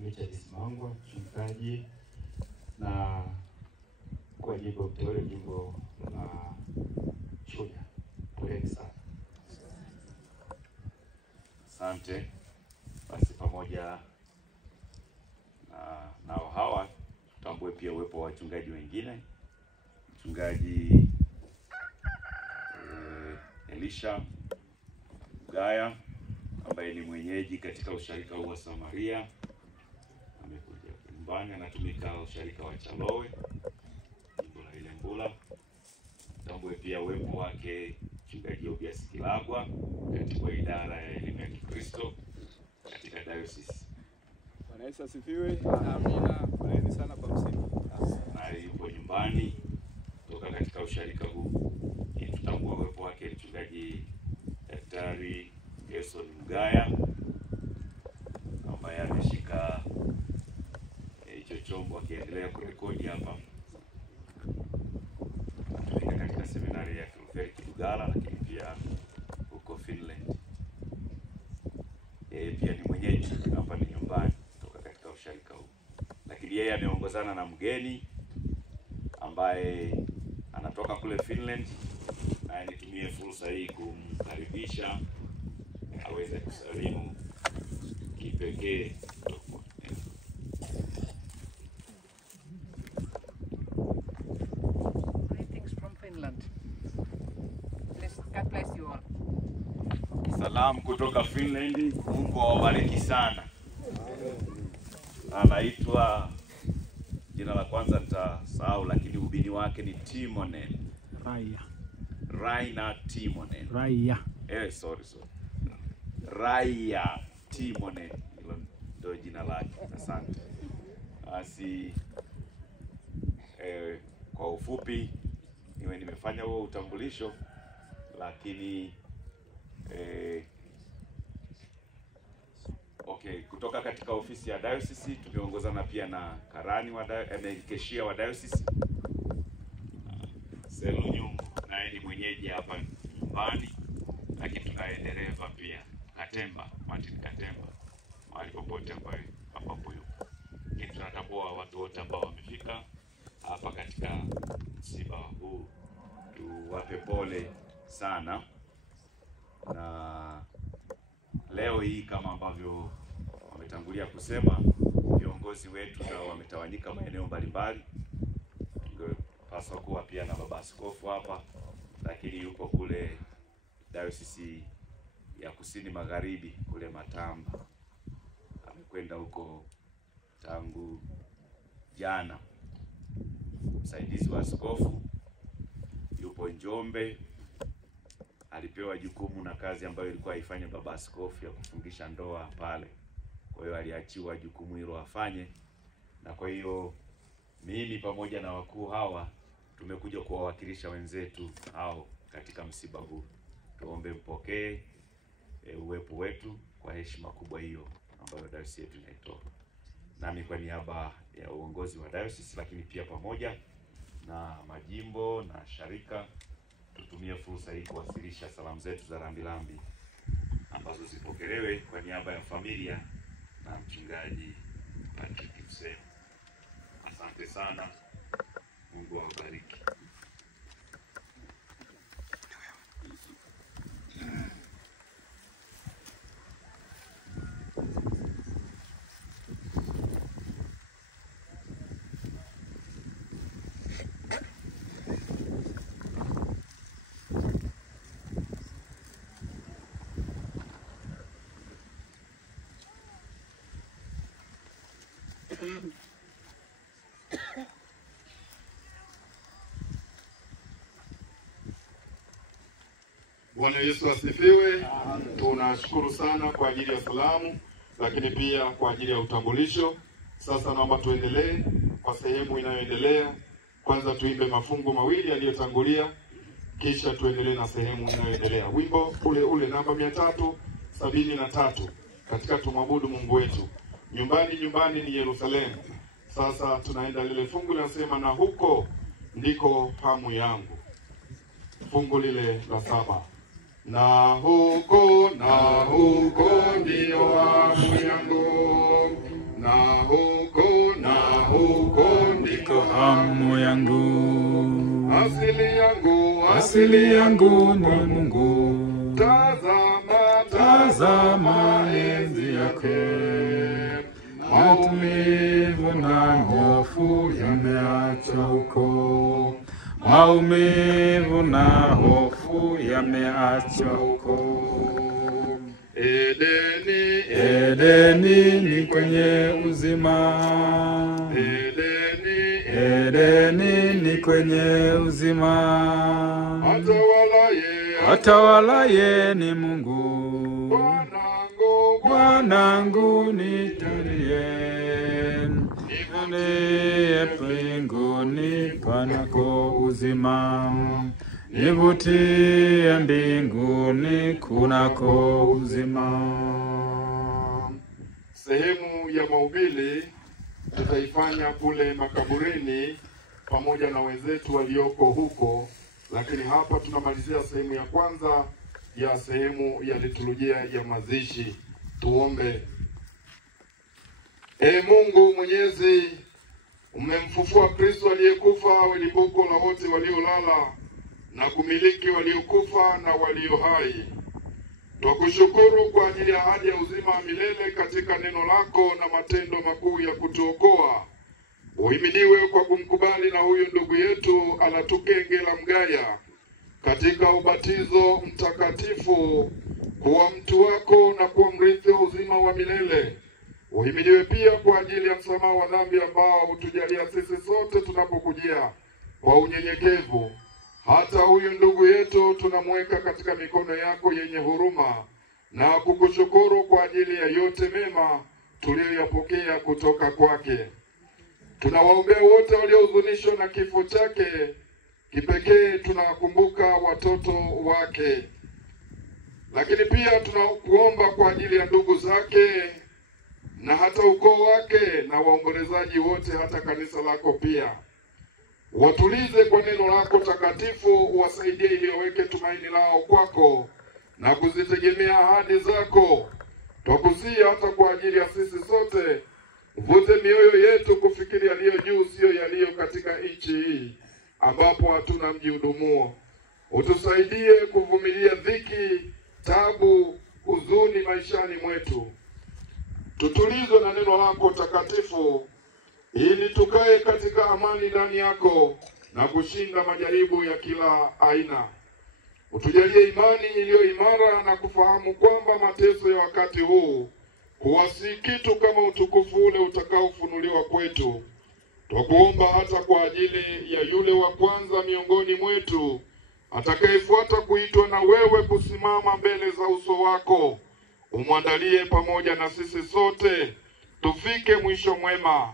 Richard Simangwa, mchungaji na kwa jimbo mteule jimbo la Chunya. Poleni sana. Asante. Basi pamoja na nao hawa tutambue pia uwepo wa wachungaji wengine. Mchungaji Elisha Gaya ambaye ni mwenyeji katika usharika wa Samaria, amekuja nyumbani, anatumika usharika wa Chalowe jimbo la Ilembula. Tutambue pia uwepo wake mchungaji Obias Kilagwa katika idara ya elimu ya Kikristo katika diocese. Bwana Yesu asifiwe. Amina. Poleni sana kwa msiba. Na yupo nyumbani kutoka katika usharika huu. Tutambua uwepo wake mchungaji Daktari Gerson Mgaya ambaye ameshika hicho chombo akiendelea kurekodi hapa. Anatumika katika seminari ya Kiluferi Kidugala, lakini pia huko Finland. Yeye pia ni mwenyeji hapa, ni nyumbani kutoka katika usharika huu. Lakini yeye ameongozana na mgeni ambaye anatoka kule Finland, na nitumie fursa hii kumkaribisha aweze kusalimu kipekee. Greetings from Finland. God bless you all. Salamu kutoka Finland, Mungu awabariki sana. Anaitwa, jina la kwanza nitasahau, lakini ubini wake ni Timonen. Raina Timonen. Sorry. Raia Timonen, hilo ndio jina lake. Asante. Basi kwa ufupi niwe nimefanya huo utambulisho, lakini kutoka katika ofisi ya diocese tumeongozana pia na karani wa keshia wa diocese Selu Nyungu, naye ni mwenyeji hapa nyumbani, lakini tunaye dereva pia Katemba, Martin Katemba, mahali popote popote ambapo yupo. Lakini tunatambua watu wote ambao wamefika hapa katika msiba huu, tuwape pole sana. Na leo hii kama ambavyo wametangulia kusema, viongozi wetu nao wametawanyika maeneo mbalimbali. Tungepaswa kuwa pia na baba askofu hapa, lakini yuko kule Dayosisi ya Kusini Magharibi kule Matamba. Amekwenda huko tangu jana. Msaidizi wa askofu yupo Njombe, alipewa jukumu na kazi ambayo ilikuwa ifanye baba askofu ya kufungisha ndoa pale. Kwa hiyo aliachiwa jukumu hilo afanye, na kwa hiyo mimi pamoja na wakuu hawa tumekuja kuwawakilisha wenzetu hao katika msiba huu. Tuombe mpokee uwepo wetu kwa heshima kubwa hiyo ambayo dayosisi yetu inaitoa. Nami kwa niaba ya uongozi wa dayosisi, lakini pia pamoja na majimbo na sharika, tutumie fursa hii kuwasilisha salamu zetu za rambirambi ambazo zipokelewe kwa niaba ya familia na mchungaji Patrick Msemo. Asante sana. Mungu awabariki. Bwana Yesu asifiwe. Tunashukuru sana kwa ajili ya salamu, lakini pia kwa ajili ya utambulisho. Sasa naomba tuendelee kwa sehemu inayoendelea. Kwanza tuimbe mafungu mawili yaliyotangulia, kisha tuendelee na sehemu inayoendelea. Wimbo ule namba 373 katika tumwabudu Mungu wetu. Nyumbani nyumbani ni Yerusalemu. Sasa tunaenda lile fungu linasema na huko ndiko hamu yangu. Fungu lile la 7. Na huko ndio hamu yangu. Na huko ndiko hamu yangu. Asili yangu ni Mungu. Tazama enzi yake. Maumivu na hofu yameacha huko. Maumivu na hofu yameacha huko. Edeni ni kwenye uzima. Edeni ni kwenye uzima. Atawalaye ni Mungu. Bwanangu nitulie. Nivunie mbinguni panako uzima. Nivutie mbinguni kunako uzima. Sehemu ya mahubiri tutaifanya kule makaburini pamoja na wenzetu walioko huko, lakini hapa tunamalizia sehemu ya kwanza ya sehemu ya liturujia ya mazishi. Tuombe. Mungu Mwenyezi, umemfufua Kristo aliyekufa awe limbuko la wote waliolala na kumiliki waliokufa na walio hai. Twakushukuru kwa ajili ya ahadi ya uzima milele katika neno lako na matendo makuu ya kutuokoa. Uhimidiwe kwa kumkubali na huyu ndugu yetu Anatukengela Mgaya katika ubatizo mtakatifu kuwa mtu wako na kuwa mrithi wa uzima wa milele. Uhimidiwe pia kwa ajili ya msamaha wa dhambi ambao hutujalia sisi sote tunapokujia kwa unyenyekevu. Hata huyu ndugu yetu tunamweka katika mikono yako yenye huruma na kukushukuru kwa ajili ya yote mema tuliyoyapokea kutoka kwake. Tunawaombea wote waliohuzunishwa na kifo chake. Kipekee tunawakumbuka watoto wake, lakini pia tunakuomba kwa ajili ya ndugu zake na hata ukoo wake na waombolezaji wote, hata kanisa lako pia. Watulize kwa neno lako takatifu, wasaidie ili waweke tumaini lao kwako na kuzitegemea ahadi zako. Twakusihi hata kwa ajili ya sisi sote, uvute mioyo yetu kufikiri yaliyo juu, sio yaliyo katika nchi hii ambapo hatuna mji udumuo. Utusaidie kuvumilia dhiki, tabu, huzuni maishani mwetu. Tutulizwe na neno lako takatifu, ili tukae katika amani ndani yako na kushinda majaribu ya kila aina. Utujalie imani iliyo imara na kufahamu kwamba mateso ya wakati huu huwa si kitu kama utukufu ule utakaofunuliwa kwetu. Twakuomba hata kwa ajili ya yule wa kwanza miongoni mwetu atakayefuata kuitwa na wewe kusimama mbele za uso wako, umwandalie pamoja na sisi sote tufike mwisho mwema.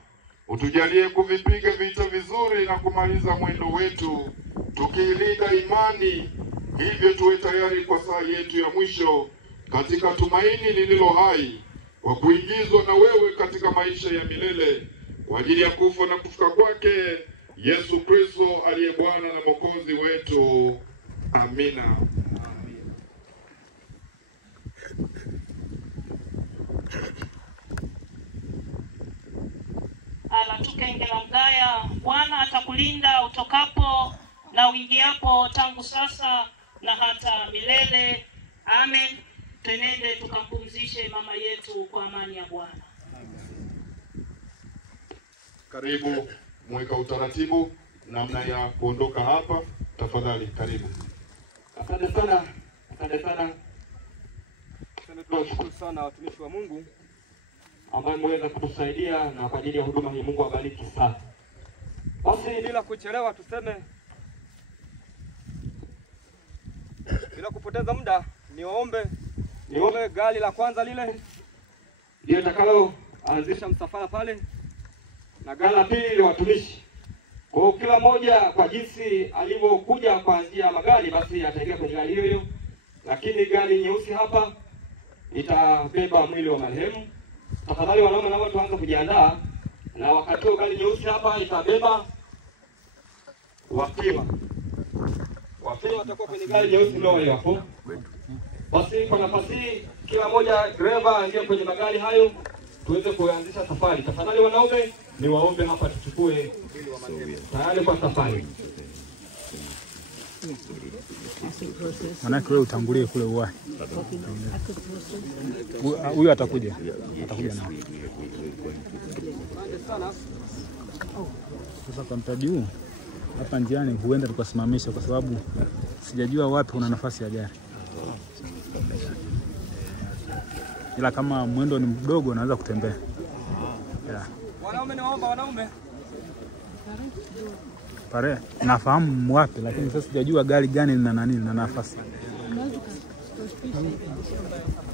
Utujalie kuvipiga vita vizuri na kumaliza mwendo wetu tukiilinda imani, hivyo tuwe tayari kwa saa yetu ya mwisho katika tumaini lililo hai, kwa kuingizwa na wewe katika maisha ya milele kwa ajili ya kufa na kufuka kwake Yesu Kristo aliye Bwana na Mwokozi wetu. Amina. Ala tukengela mgaya. Bwana atakulinda utokapo na uingiapo, tangu sasa na hata milele. Amen. Tenende tukampumzishe mama yetu kwa amani ya Bwana. Karibu mweka utaratibu namna ya kuondoka hapa, tafadhali karibu. Asante sana. Asante sana. Tunashukuru sana watumishi wa Mungu ambao mmeweza kutusaidia na kwa ajili ya huduma hii. Mungu awabariki sana. Basi bila kuchelewa tuseme, bila kupoteza muda, niombe gari la kwanza lile ndio takalo anzisha msafara pale, na gari la pili watumishi. Kwa hiyo kila mmoja kwa jinsi alivyokuja kwa njia ya magari, basi ataingia kwenye gari hiyo, lakini gari nyeusi hapa itabeba mwili wa marehemu. Tafadhali wanaume nao tuanze kujiandaa, na wakati wa gari nyeusi hapa itabeba wafiwa. Wafiwa watakuwa kwenye gari nyeusi ndio wale hapo. Basi kwa nafasi kila moja dereva aingie kwenye magari hayo tuweze kuanzisha safari. Tafadhali wanaume ni waombe hapa tuchukue tayari kwa safari. Manake wewe utangulie kule uwahi. Huyu atakuja nao. Sasa kwa mtaji huu hapa njiani huenda tukasimamisha kwa sababu sijajua wapi kuna nafasi ya gari. Ila kama mwendo ni mdogo naweza kutembea. Yeah. Wanaume naomba wanaume. Pare, nafahamu wapi lakini sasa sijajua gari gani lina nani na nafasi.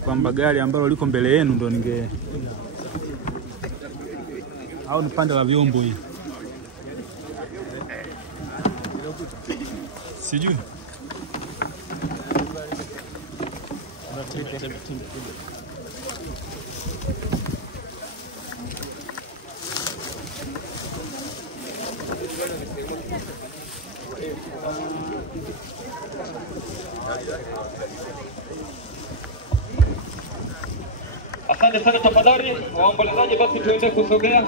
Kwamba gari ambalo liko mbele yenu ndo ninge au nipande la vyombo hii. Sijui. Asante sana. Tafadhali waombolezaji basi tuende kusogea.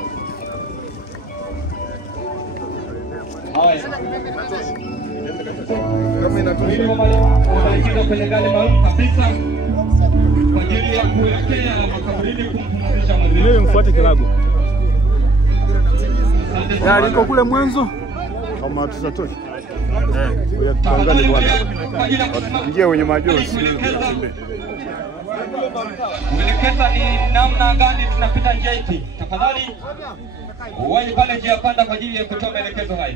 Haya. Unaingiza kwenye gari maalum kabisa kwa ajili ya kuelekea makaburini kumpumzisha marehemu. Leo mfuate kilago. Ya liko kule mwanzo. Kama tutatoka. Wewe tuangalie bwana. Ingia wenye majozi. Mwelekeza ni namna gani tunapita njia hii. Tafadhali uwaje pale njia panda kwa ajili ya kutoa maelekezo hayo.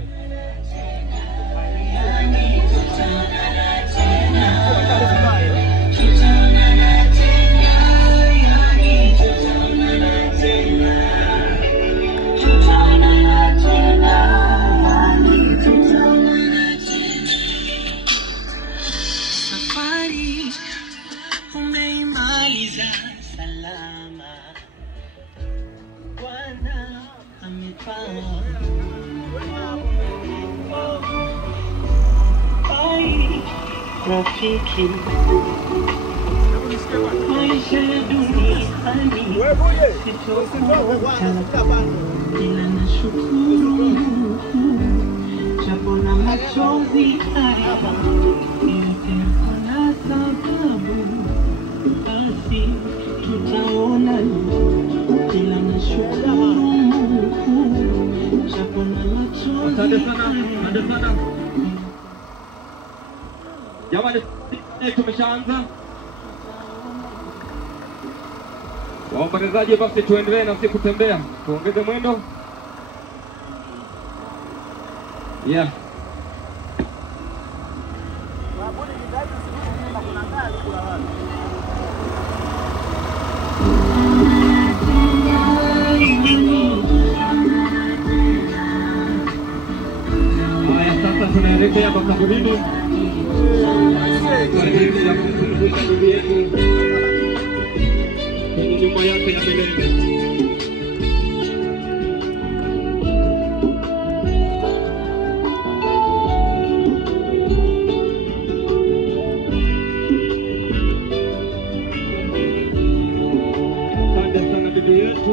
Safari umeimaliza salama, Bwana amepaa. Ai rafiki, maisha ya duniani ila nashukuru Mungu japo na machozi haya yote kuna sababu basi tutaona ila nashukuru Mungu japo na machozi. Asante sana. Jamani, tumeshaanza. Waombolezaji, basi tuendelee na si kutembea, tuongeze mwendo. Yeah. Haya, sasa tunaelekea makaburini kwa ajili ya kumkumbuka ndugu yetu kwenye nyumba yake ya milele. Asante sana ndugu yetu,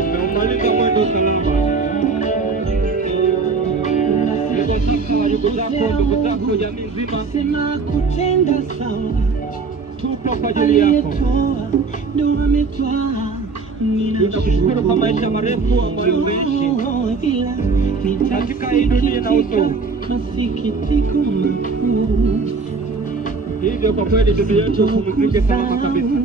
umeumaliza mwendo salama. Ndugu zako, jamii nzima, sema kutenda sawa, tupo kwa ajili yako. Tunakushukuru kwa maisha marefu ambayo umeishi katika hii dunia na uso. Hivyo kwa kweli ndugu yetu, pumzike salama kabisa.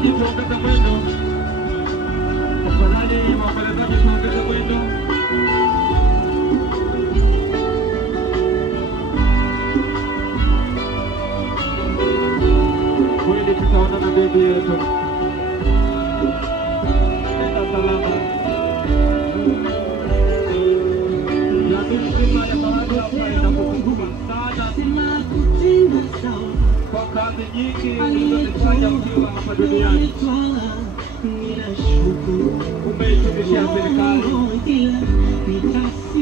Tuongeze mwendo. Tafadhali waombolezaji, tuongeze mwendo. Kweli tutaona na bibi yetu. Nenda salama. Jamii nzima ya mahali hapa inakukumbuka sana kwa kazi nyingi ulizozifanya ukiwa hapa duniani. Umeitumikia serikali,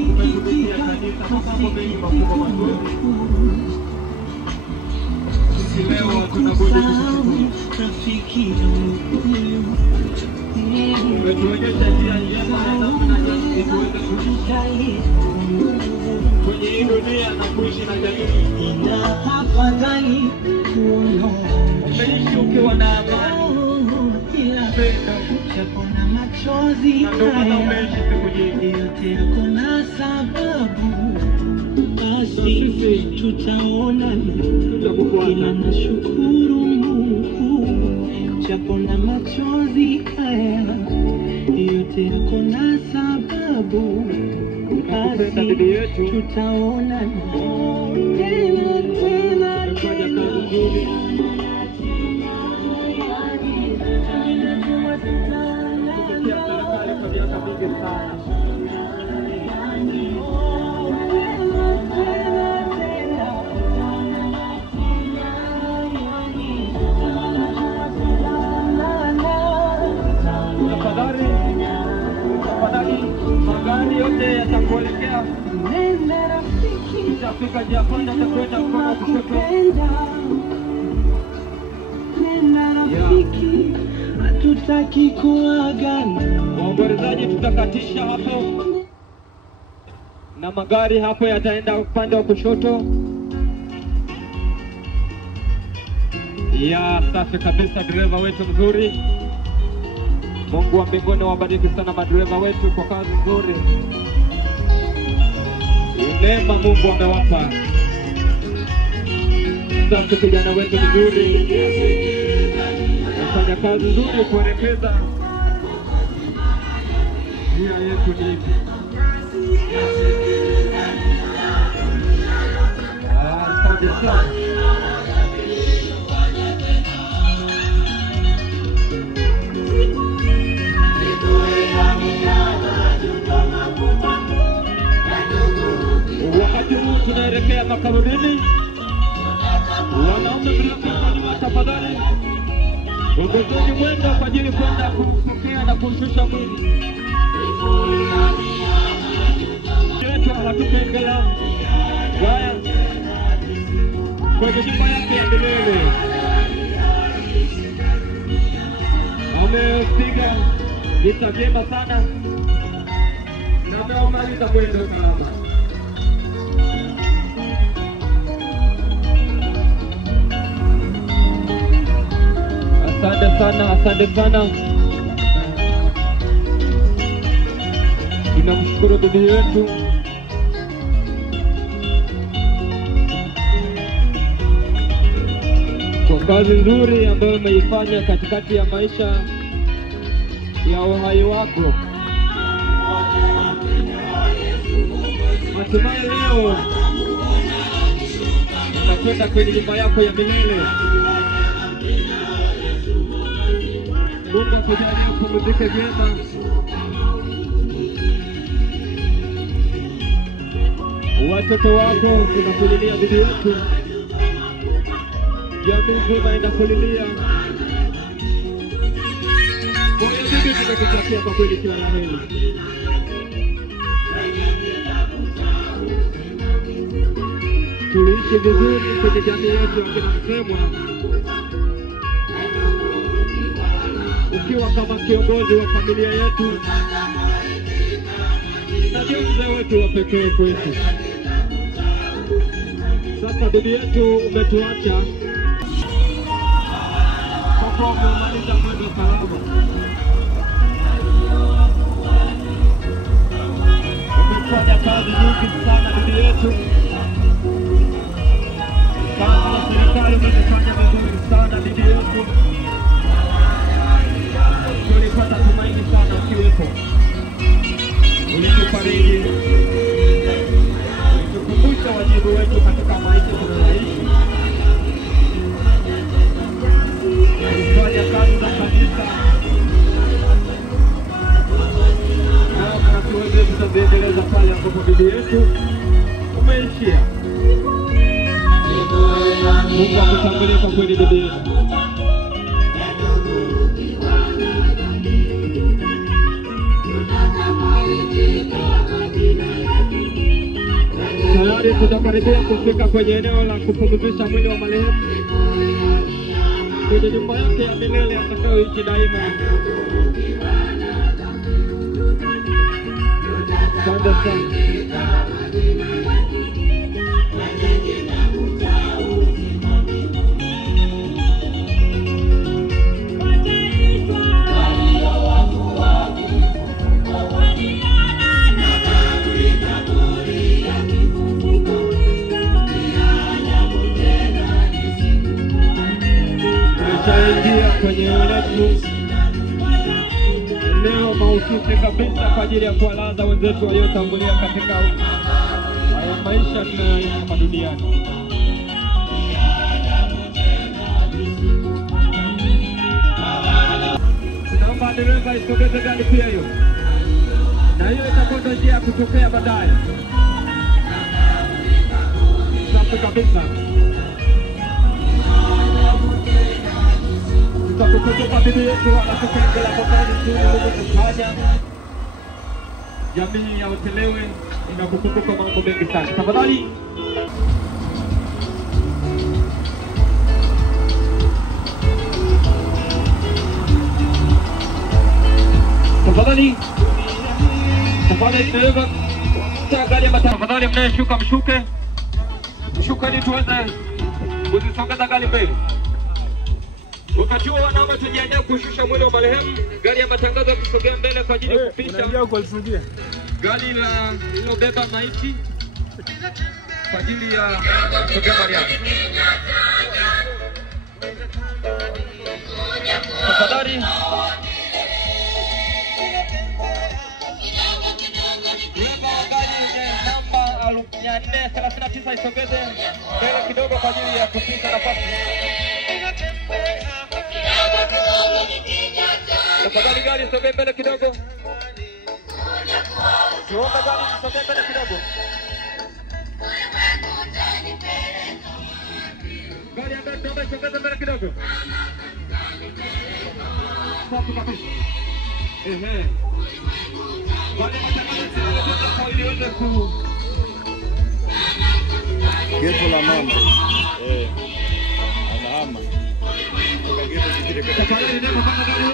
umetumikia kanisa kwa mambo mengi makubwa mazuri. Sisi leo tunabudi kukushukuru. Umetuonyesha njia njema ya namna gani tuweze kuishi kwenye hii dunia na kuishi na jamii. Umeishi ukiwa na amani, na machozi yote yako na sababu, basi tutaonana, ila nashukuru Mungu japo na machozi haya yote yako na sababu, basi tutaonana tena. Magari yote yatakuelekea. Utafika njia panda, utakwenda mkono wa kushoto. Hatutaki kuagana. Waombolezaji, tutakatisha hapo na magari hapo yataenda upande wa kushoto. Ya safi kabisa, dereva wetu mzuri. Mungu wa mbinguni wabariki sana madereva wetu kwa kazi nzuri. Neema Mungu amewapa. Asante kijana wetu mzuri, nafanya kazi nzuri kuelekeza njia yetu ni hivi. Asante sana. Wakati huu tunaelekea makaburini. Wanaume mlioko nyuma tafadhali Ongozeni mwendo kwa ajili kwenda kupokea na kushusha mwili. Yetu hatupengela gaya kwenye nyumba yake ya milele. Amepiga vita vyema sana na ameumaliza mwendo salama. Asante sana, asante sana. Tunamshukuru bibi yetu kwa kazi nzuri ambayo umeifanya katikati ya maisha ya uhai wako. Hatimaye leo unakwenda kwenye nyumba yako ya milele. Mungu akujalie upumzike vyema. Watoto wako tunakulilia bibi yetu. Jamii nzima inakulilia. Kwa hiyo bibi tunakutakia kwa kweli kila la heri. Tuliishi vizuri kwenye jamii yetu ya kina Msemwa. Ukiwa kama kiongozi wa familia yetu na ndio mzee wetu wa pekee kwetu. Sasa bibi yetu umetuacha, sasa umemaliza mwendo salama. Umefanya kazi nyingi sana bibi yetu. Kazi na serikali umefanya vizuri sana bibi yetu. Tulipata tumaini sana ukiwepo. Ulitufariji, ulitukumbusha wajibu wetu katika maisha tunayoishi. Ulifanya kazi za kanisa na tuweze tutaziendeleza pale ambapo bibi yetu umeishia. Mungu akutangulie kwa kweli bibi yetu. Tayari tutakaribia kufika kwenye eneo la kupumzisha mwili wa marehemu kwenye nyumba yake ya milele atakayoishi daima. Asante sana. Tumeshaingia kwenye eneo mahususi kabisa kwa ajili ya kuwalaza wenzetu waliotangulia katika haya maisha tunayoishi hapa duniani. Tunaomba dereva isogeze gari pia hiyo, na hiyo itakwenda njia ya kutokea baadaye. Safi kabisa. Tutakukumbuka bibi yetu anatupendela kwa kazi nzuri ulizofanya. Jamii ya Utelewe inakukumbuka mambo mengi sana. Tafadhali dereva gari ya matatu. Tafadhali mnayeshuka mshuke. Mshuke ili tuweze kuzisongeza gari mbele. Wakati huo wanaomba tujiandae kushusha mwili wa marehemu. Gari ya matangazo kusogea mbele kwa ajili ya kupisha gari la lilobeba maiti kwa ajili ya kusogea Mariamu. Tafadhali namba 439 isogeze mbele kidogo kwa ajili ya kupisha nafasi. Tafadhali gari sogea mbele kidogo. Tuomba gari sogea mbele kidogo. Gari ambayo tuomba sogea mbele kidogo. Safi kabisa. Ehe. Wale matangazo tunaweza iliweze ku Geto la mama. Anahama. Kwa geto kingine kwa. Tafadhali nenda kama gari.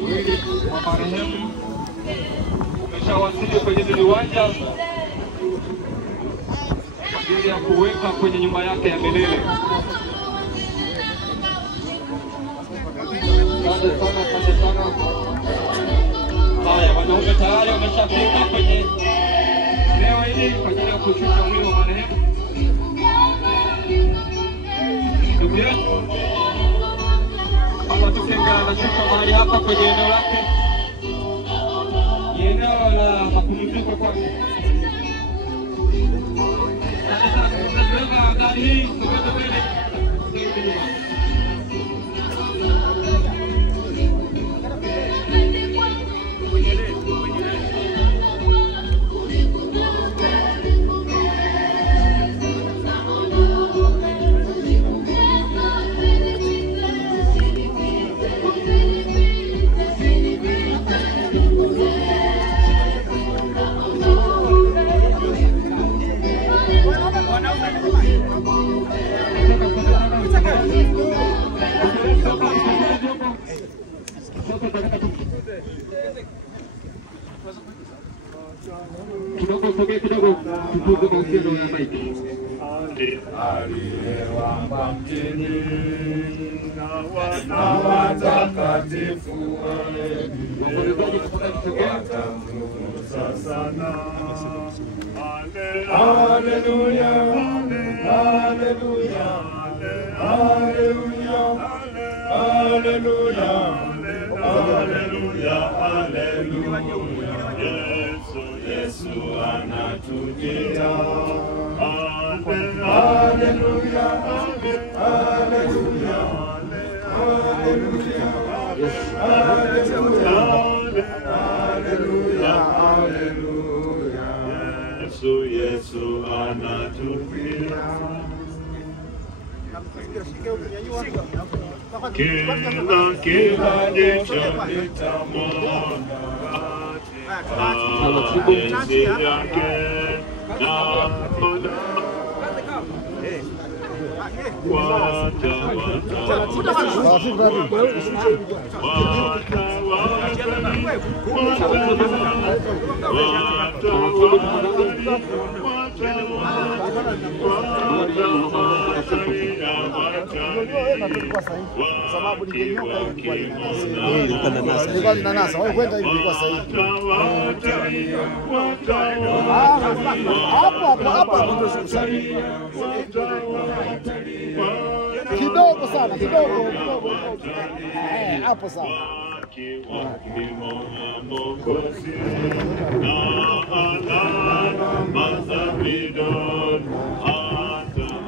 Mwili wa marehemu umeshawasili kwenye viwanja ili ya kuweka kwenye nyumba yake ya milele. Asante sana, asante sana. Haya, wanaume tayari wameshafika kwenye eneo hili kwa ajili ya kushusha mwili wa marehemu. Ndugu yetu Baba Tukenga anashuka mahali hapa kwenye eneo lake. Ni eneo la mapumziko kwake. Sasa gari hii sogeza mbele. Sogeza nyuma. Kidogo sogea kidogo tupunge mahusiano ya maiki. Aliyewamba mtini na watakatifu watamtukuza sana. Haleluya, haleluya, haleluya, haleluya, haleluya, haleluya. Yesu anatujia. Haleluya, haleluya, haleluya, haleluya, haleluya. Yesu anatujia. Kila jicho litamwona mapenzi yake na sababu ningenyoka ilikuwa na nasa wewe kwenda hivi kwa sahihi hapa kidogo sana kidogo hapo sawa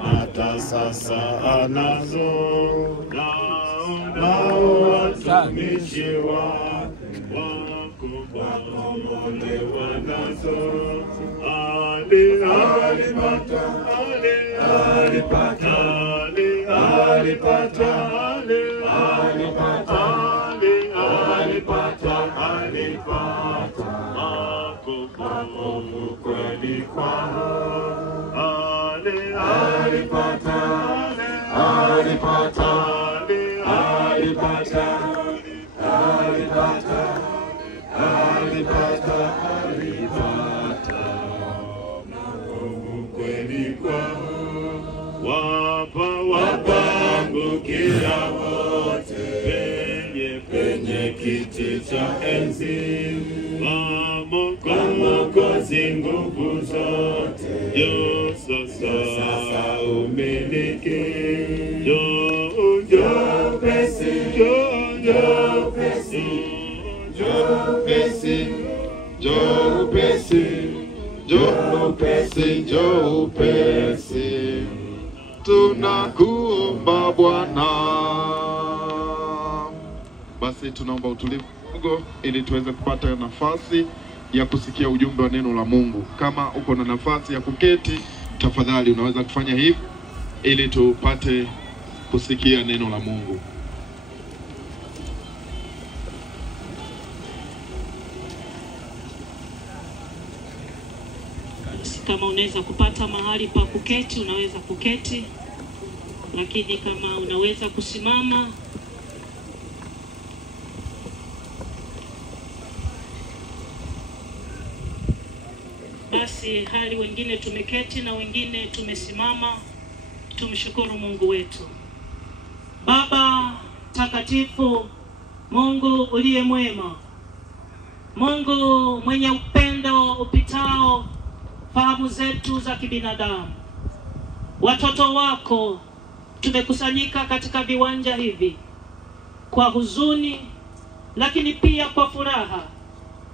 hata sasa anazo nao watumishi wakombolewa nazo. Alipata makovu kweli kwao. Alipata makovu kweli kwao. Wapaangukia wote penye kiti cha enzi. Mwokozi nguvu zote, yo sasa umiliki. Yo upesi, tunakuomba Bwana. Basi tunaomba utulivu kidogo ili tuweze kupata nafasi ya kusikia ujumbe wa neno la Mungu. Kama uko na nafasi ya kuketi, tafadhali unaweza kufanya hivi ili tupate kusikia neno la Mungu. kama unaweza kupata mahali pa kuketi, unaweza kuketi, lakini kama unaweza kusimama, basi hali wengine tumeketi na wengine tumesimama. Tumshukuru Mungu wetu. Baba takatifu, Mungu uliye mwema, Mungu mwenye upendo upitao fahamu zetu za kibinadamu, watoto wako tumekusanyika katika viwanja hivi kwa huzuni, lakini pia kwa furaha,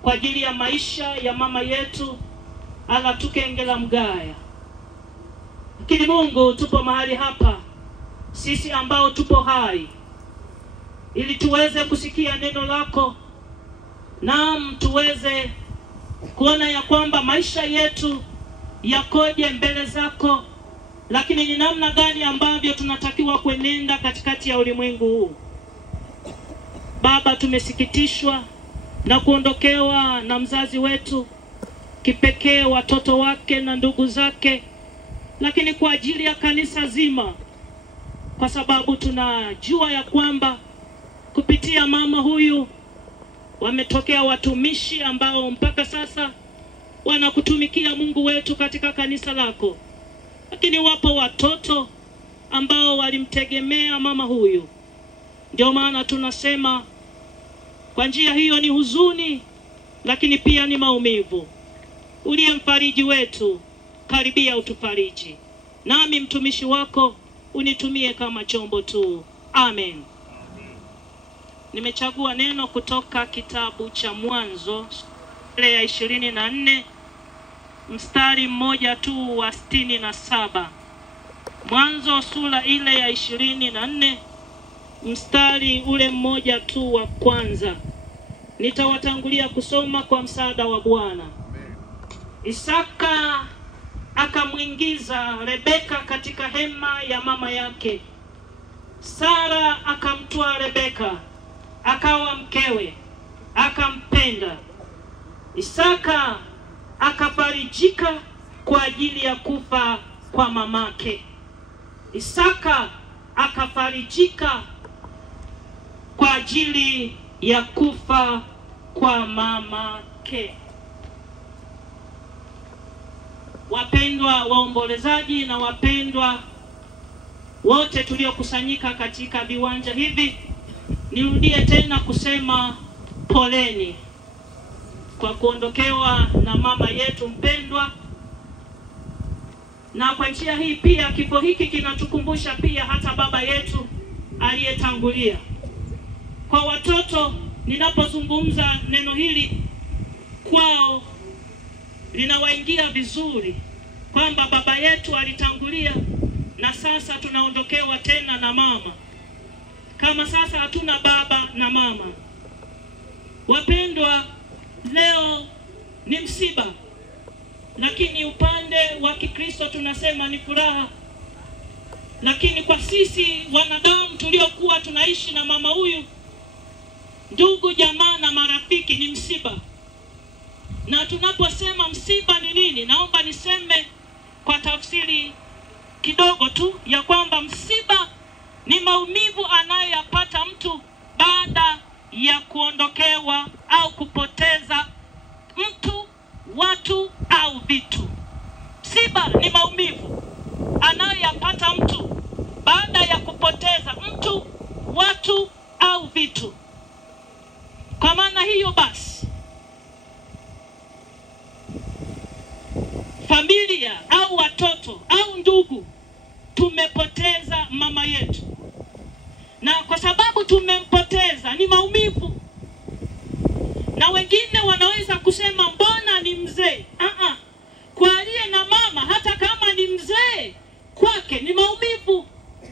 kwa ajili ya maisha ya mama yetu Alatukengela Mgaya. Lakini Mungu, tupo mahali hapa sisi ambao tupo hai ili tuweze kusikia neno lako, na tuweze kuona ya kwamba maisha yetu yakoje mbele zako, lakini ni namna gani ambavyo tunatakiwa kuenenda katikati ya ulimwengu huu. Baba, tumesikitishwa na kuondokewa na mzazi wetu kipekee, watoto wake na ndugu zake, lakini kwa ajili ya kanisa zima, kwa sababu tunajua ya kwamba kupitia mama huyu wametokea watumishi ambao mpaka sasa wanakutumikia Mungu wetu katika kanisa lako. Lakini wapo watoto ambao walimtegemea mama huyu. Ndio maana tunasema kwa njia hiyo ni huzuni, lakini pia ni maumivu. Uliye mfariji wetu, karibia utufariji. Nami mtumishi wako unitumie kama chombo tu. Amen. Nimechagua neno kutoka kitabu cha Mwanzo sura ya 24 mstari mmoja tu wa 67. Mwanzo sura ile ya 24 mstari ule mmoja tu wa kwanza. Nitawatangulia kusoma kwa msaada wa Bwana. Isaka akamwingiza Rebeka katika hema ya mama yake. Sara akamtoa Rebeka akawa mkewe, akampenda. Isaka akafarijika kwa ajili ya kufa kwa mamake. Isaka akafarijika kwa ajili ya kufa kwa mamake. Wapendwa waombolezaji na wapendwa wote tuliokusanyika katika viwanja hivi, nirudie tena kusema poleni kwa kuondokewa na mama yetu mpendwa. Na kwa njia hii pia kifo hiki kinatukumbusha pia hata baba yetu aliyetangulia. Kwa watoto, ninapozungumza neno hili kwao linawaingia vizuri kwamba baba yetu alitangulia na sasa tunaondokewa tena na mama. Kama sasa hatuna baba na mama. Wapendwa, leo ni msiba, lakini upande wa Kikristo tunasema ni furaha. Lakini kwa sisi wanadamu tuliokuwa tunaishi na mama huyu, ndugu, jamaa na marafiki, ni msiba. Na tunaposema msiba ni nini, naomba niseme kwa tafsiri kidogo tu ya kwamba msiba ni maumivu anayoyapata mtu baada ya kuondokewa au kupoteza mtu, watu au vitu. Msiba ni maumivu anayoyapata mtu baada ya kupoteza mtu, watu au vitu. Kwa maana hiyo basi, familia au watoto au ndugu, tumepoteza mama yetu. Na kwa sababu tumempoteza ni maumivu. Na wengine wanaweza kusema mbona ni mzee? Kwa aliye na mama, hata kama ni mzee, kwake ni maumivu.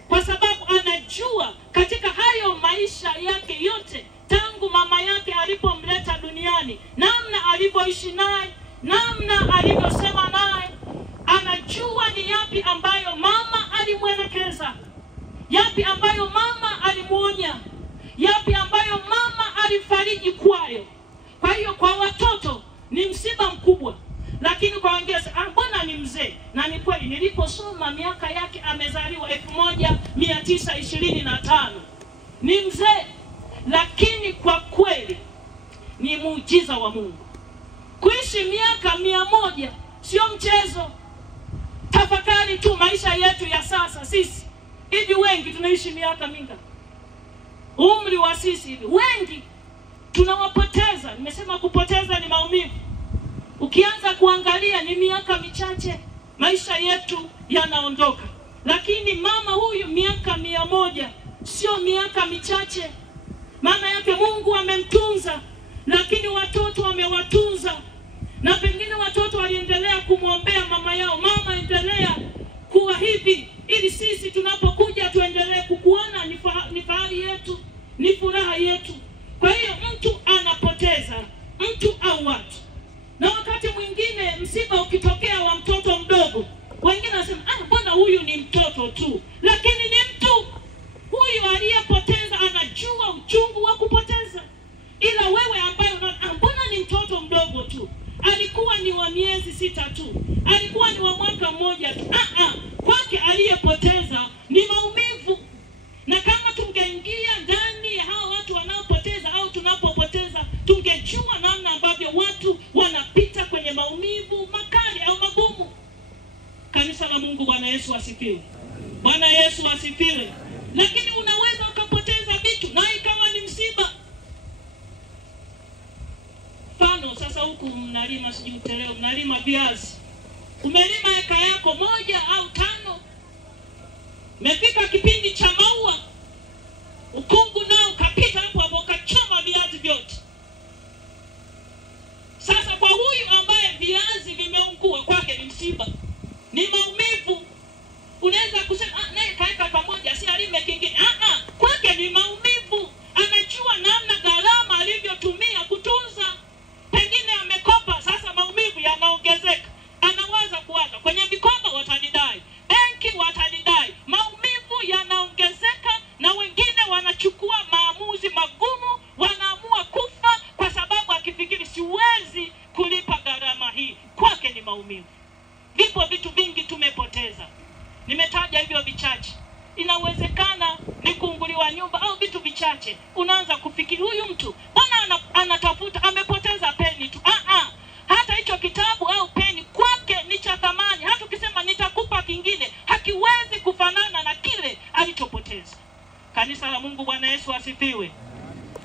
Kwa sababu anajua katika hayo maisha yake yote, tangu mama yake alipomleta duniani, namna alivyoishi naye, namna alivyosema naye, anajua ni yapi ambayo mama alimwelekeza, yapi ambayo mama alimuonya, yapi ambayo mama alifariji kwayo. Kwa hiyo kwa watoto ni msiba mkubwa, lakini kwa wengine mbona mzee, na ni kweli niliposoma miaka yake amezaliwa 1925. Ni mzee, lakini kwa kweli ni muujiza wa Mungu. Kuishi miaka 100 sio mchezo. Tafakari tu maisha yetu ya sasa sisi. Hivi wengi tunaishi miaka mingapi? Umri wa sisi hivi wengi tunawapoteza. Nimesema kupoteza ni maumivu. Ukianza kuangalia ni miaka michache maisha yetu yanaondoka. Lakini mama huyu miaka 100 sio miaka michache. Maana yake Mungu amemtunza, lakini watoto wamewatunza. Na pengine watoto waliendelea kumwombea mama yao, mama endelea kuwa hivi ili sisi tunapokuja tuendelee kukuona ni fahari yetu, ni furaha yetu. Kwa hiyo mtu anapoteza mtu au watu. Na wakati mwingine msiba ukitokea wa mtoto mdogo, wengine wanasema mbona huyu ni mtoto tu, lakini ni mtu. Huyu aliyepoteza anajua uchungu wa kupoteza. Ila wewe ambaye mbona ni mtoto mdogo tu, alikuwa ni wa miezi 6 tu, alikuwa ni wa mwaka mmoja tu, kwake aliyepoteza ni maumivu. Na kama tungeingia ndani ya hao watu wanaopoteza au tunapopoteza, tungejua namna ambavyo watu wanapita kwenye maumivu makali au magumu. Kanisa la Mungu, Bwana Yesu asifiwe. Bwana Yesu asifiwe. Lakini unaweza ukapoteza vitu na ikawa ni msiba. Mfano sasa huku mnalima mteleo, mnalima viazi. Umelima eka yako 1 au 5. Umefika kipindi cha maua, ukungu nao kapita hapo ukachoma viazi vyote. Sasa kwa huyu ambaye viazi vimeungua, kwake ni msiba, ni maumivu. Unaweza kusema naye kaeka pamoja si alime kingine. Kwake ni maumivu. Anajua namna gharama alivyotumia kutunza. Pengine amekopa, sasa maumivu yanaongezeka. Anawaza kuacha kwenye mikoba, watanidai, benki watanidai. Maumivu yanaongezeka, na wengine wanachukua maamuzi magumu, wanaamua kufa kwa sababu akifikiri siwezi kulipa gharama hii. Kwake ni maumivu. Vipo vitu vingi tumepoteza. Nimetaja hivyo vichache. Inawezekana ni kuunguliwa nyumba au vitu vichache. Unaanza kufikiri huyu mtu bwana anatafuta, amepoteza peni tu. Hata hicho kitabu au peni kwake ni cha thamani. Hata ukisema nitakupa kingine, hakiwezi kufanana na kile alichopoteza. Kanisa la Mungu, Bwana Yesu asifiwe.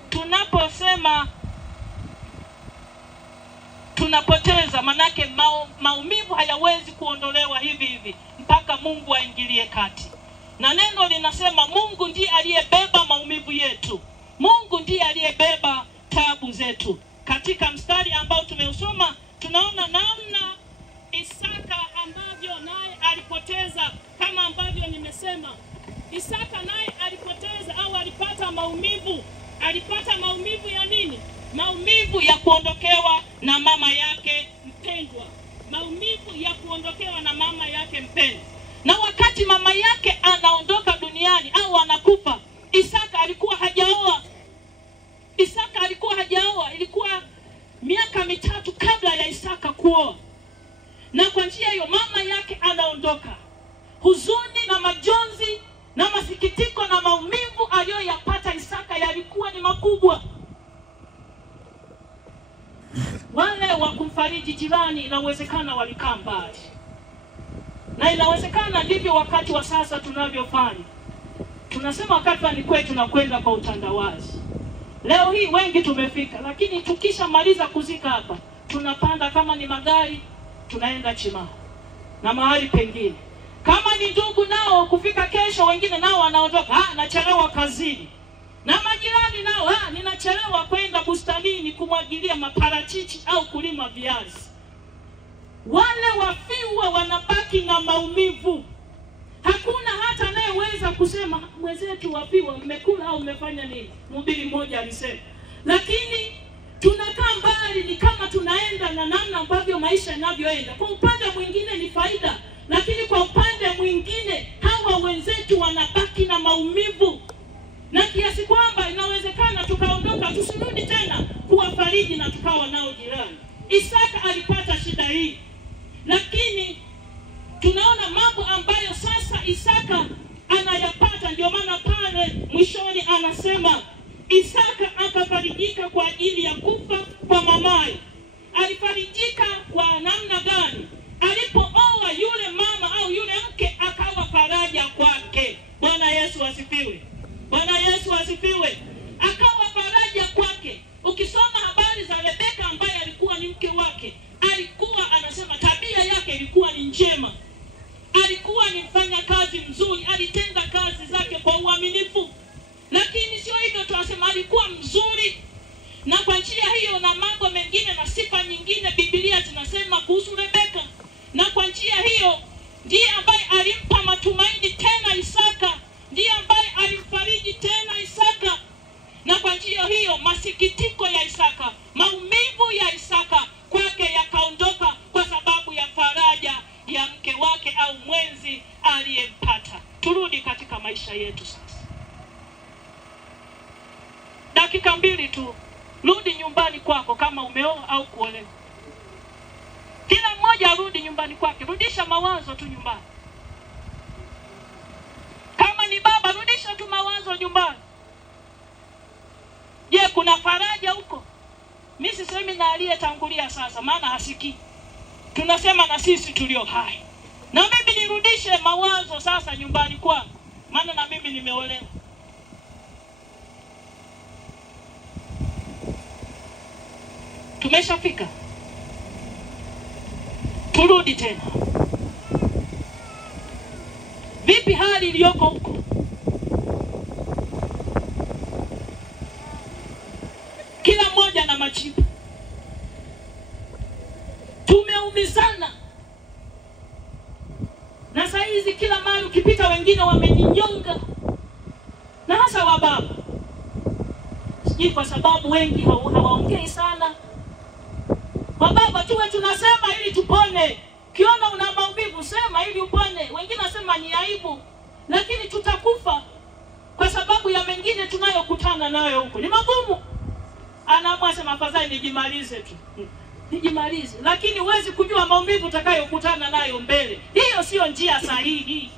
Tunaposema tunapoteza, manake maumivu hayawezi kuondolewa hivi hivi mpaka Mungu aingilie kati. Na neno linasema Mungu ndiye aliyebeba maumivu yetu. Mungu ndiye aliyebeba taabu zetu. Katika mstari ambao tumeusoma, tunaona namna Isaka ambavyo naye alipoteza, kama ambavyo nimesema. Isaka naye alipoteza au alipata maumivu. Alipata maumivu ya nini? Maumivu ya kuondokewa na mama yake mpendwa. Maumivu ya kuondokewa na mama yake mpendwa. Na wakati mama yake anaondoka duniani au anakufa, Isaka alikuwa hajaoa. Isaka alikuwa hajaoa. Ilikuwa miaka 3 kabla ya Isaka kuoa. Na kwa njia hiyo mama yake anaondoka. Huzuni na majonzi na masikitiko na maumivu aliyoyapata Isaka yalikuwa ni makubwa. Wale wa kumfariji jirani inawezekana walikaa mbali. Na inawezekana ndivyo wakati wa sasa tunavyofanya. Tunasema wakati ni kwetu tunakwenda kwa utandawazi. Leo hii wengi tumefika, lakini tukisha maliza kuzika hapa, tunapanda kama ni magari, tunaenda Chimao na mahali pengine. Kama ni ndugu nao kufika kesho, wengine nao wanaondoka, nachelewa kazini. Na majirani nao, ninachelewa kwenda bustanini kumwagilia maparachichi au kulima viazi. Wale wafiwa wanabaki na maumivu. Hakuna hata anayeweza kusema mwenzetu wafiwa mmekula au mmefanya nini. Mhubiri mmoja alisema. Lakini tunakaa mbali, ni kama tunaenda na namna ambavyo maisha yanavyoenda. Kwa upande mwingine ni faida, lakini kwa upande mwingine hawa wenzetu wanabaki na maumivu. Na kiasi kwamba inawezekana tukaondoka tusirudi tena kuwafariji na tukawa nao jirani. Isaka alipata shida hii. Lakini tunaona mambo ambayo sasa Isaka anayapata. Ndio maana pale mwishoni anasema Isaka akafarijika kwa ajili ya kufa kwa mamaye. Alifarijika kwa namna gani? Alipooa yule mama au yule mke akawa faraja kwake. Bwana Yesu asifiwe. Bwana Yesu asifiwe. Akawa faraja kwake. Ukisoma habari za Rebeka ambaye alikuwa ni mke wake, alikuwa anasema tabia yake ilikuwa ni njema. Alikuwa ni mfanya kazi mzuri, alitenda kazi zake kwa uaminifu. Lakini sio hivyo tunasema alikuwa mzuri. Na kwa njia hiyo na mambo mengine na sifa nyingine Biblia zinasema kuhusu Rebeka. Na kwa njia hiyo ndiye ambaye alimpa matumaini tena Isaka, ndiye ambaye alimfariji tena Isaka. Na kwa njia hiyo masikitiko ya Isaka, maumivu ya Isaka kwake yakaondoka kwa sababu ya faraja ya mke wake au mwenzi aliyempata. Turudi katika maisha yetu sasa. Dakika 2 tu. Rudi nyumbani kwako kama umeoa au kuolewa. Kila mmoja arudi nyumbani kwake. Rudisha mawazo tu nyumbani. Kama ni baba, rudisha tu mawazo nyumbani. Je, kuna faraja huko? Mimi sisemi na aliyetangulia sasa, maana hasikii. Tunasema na sisi tulio hai. Na mimi nirudishe mawazo sasa nyumbani kwangu, maana na mimi nimeolewa. Tumeshafika. Turudi tena. Vipi hali iliyoko huko? Kila mmoja na majibu. Tumeumizana. Na saa hizi kila mara ukipita wengine wamejinyonga. Na hasa wababa. Sijui kwa sababu wengi hawaongei sana. Wababa tuwe tunasema ili tupone. Kiona una maumivu sema ili upone. Wengine nasema ni aibu. Lakini tutakufa kwa sababu ya mengine tunayokutana nayo huko. Ni magumu. Anaamua sema afadhali nijimalize tu. Nijimalize. Lakini huwezi kujua maumivu utakayokutana nayo mbele. Hiyo sio njia sahihi.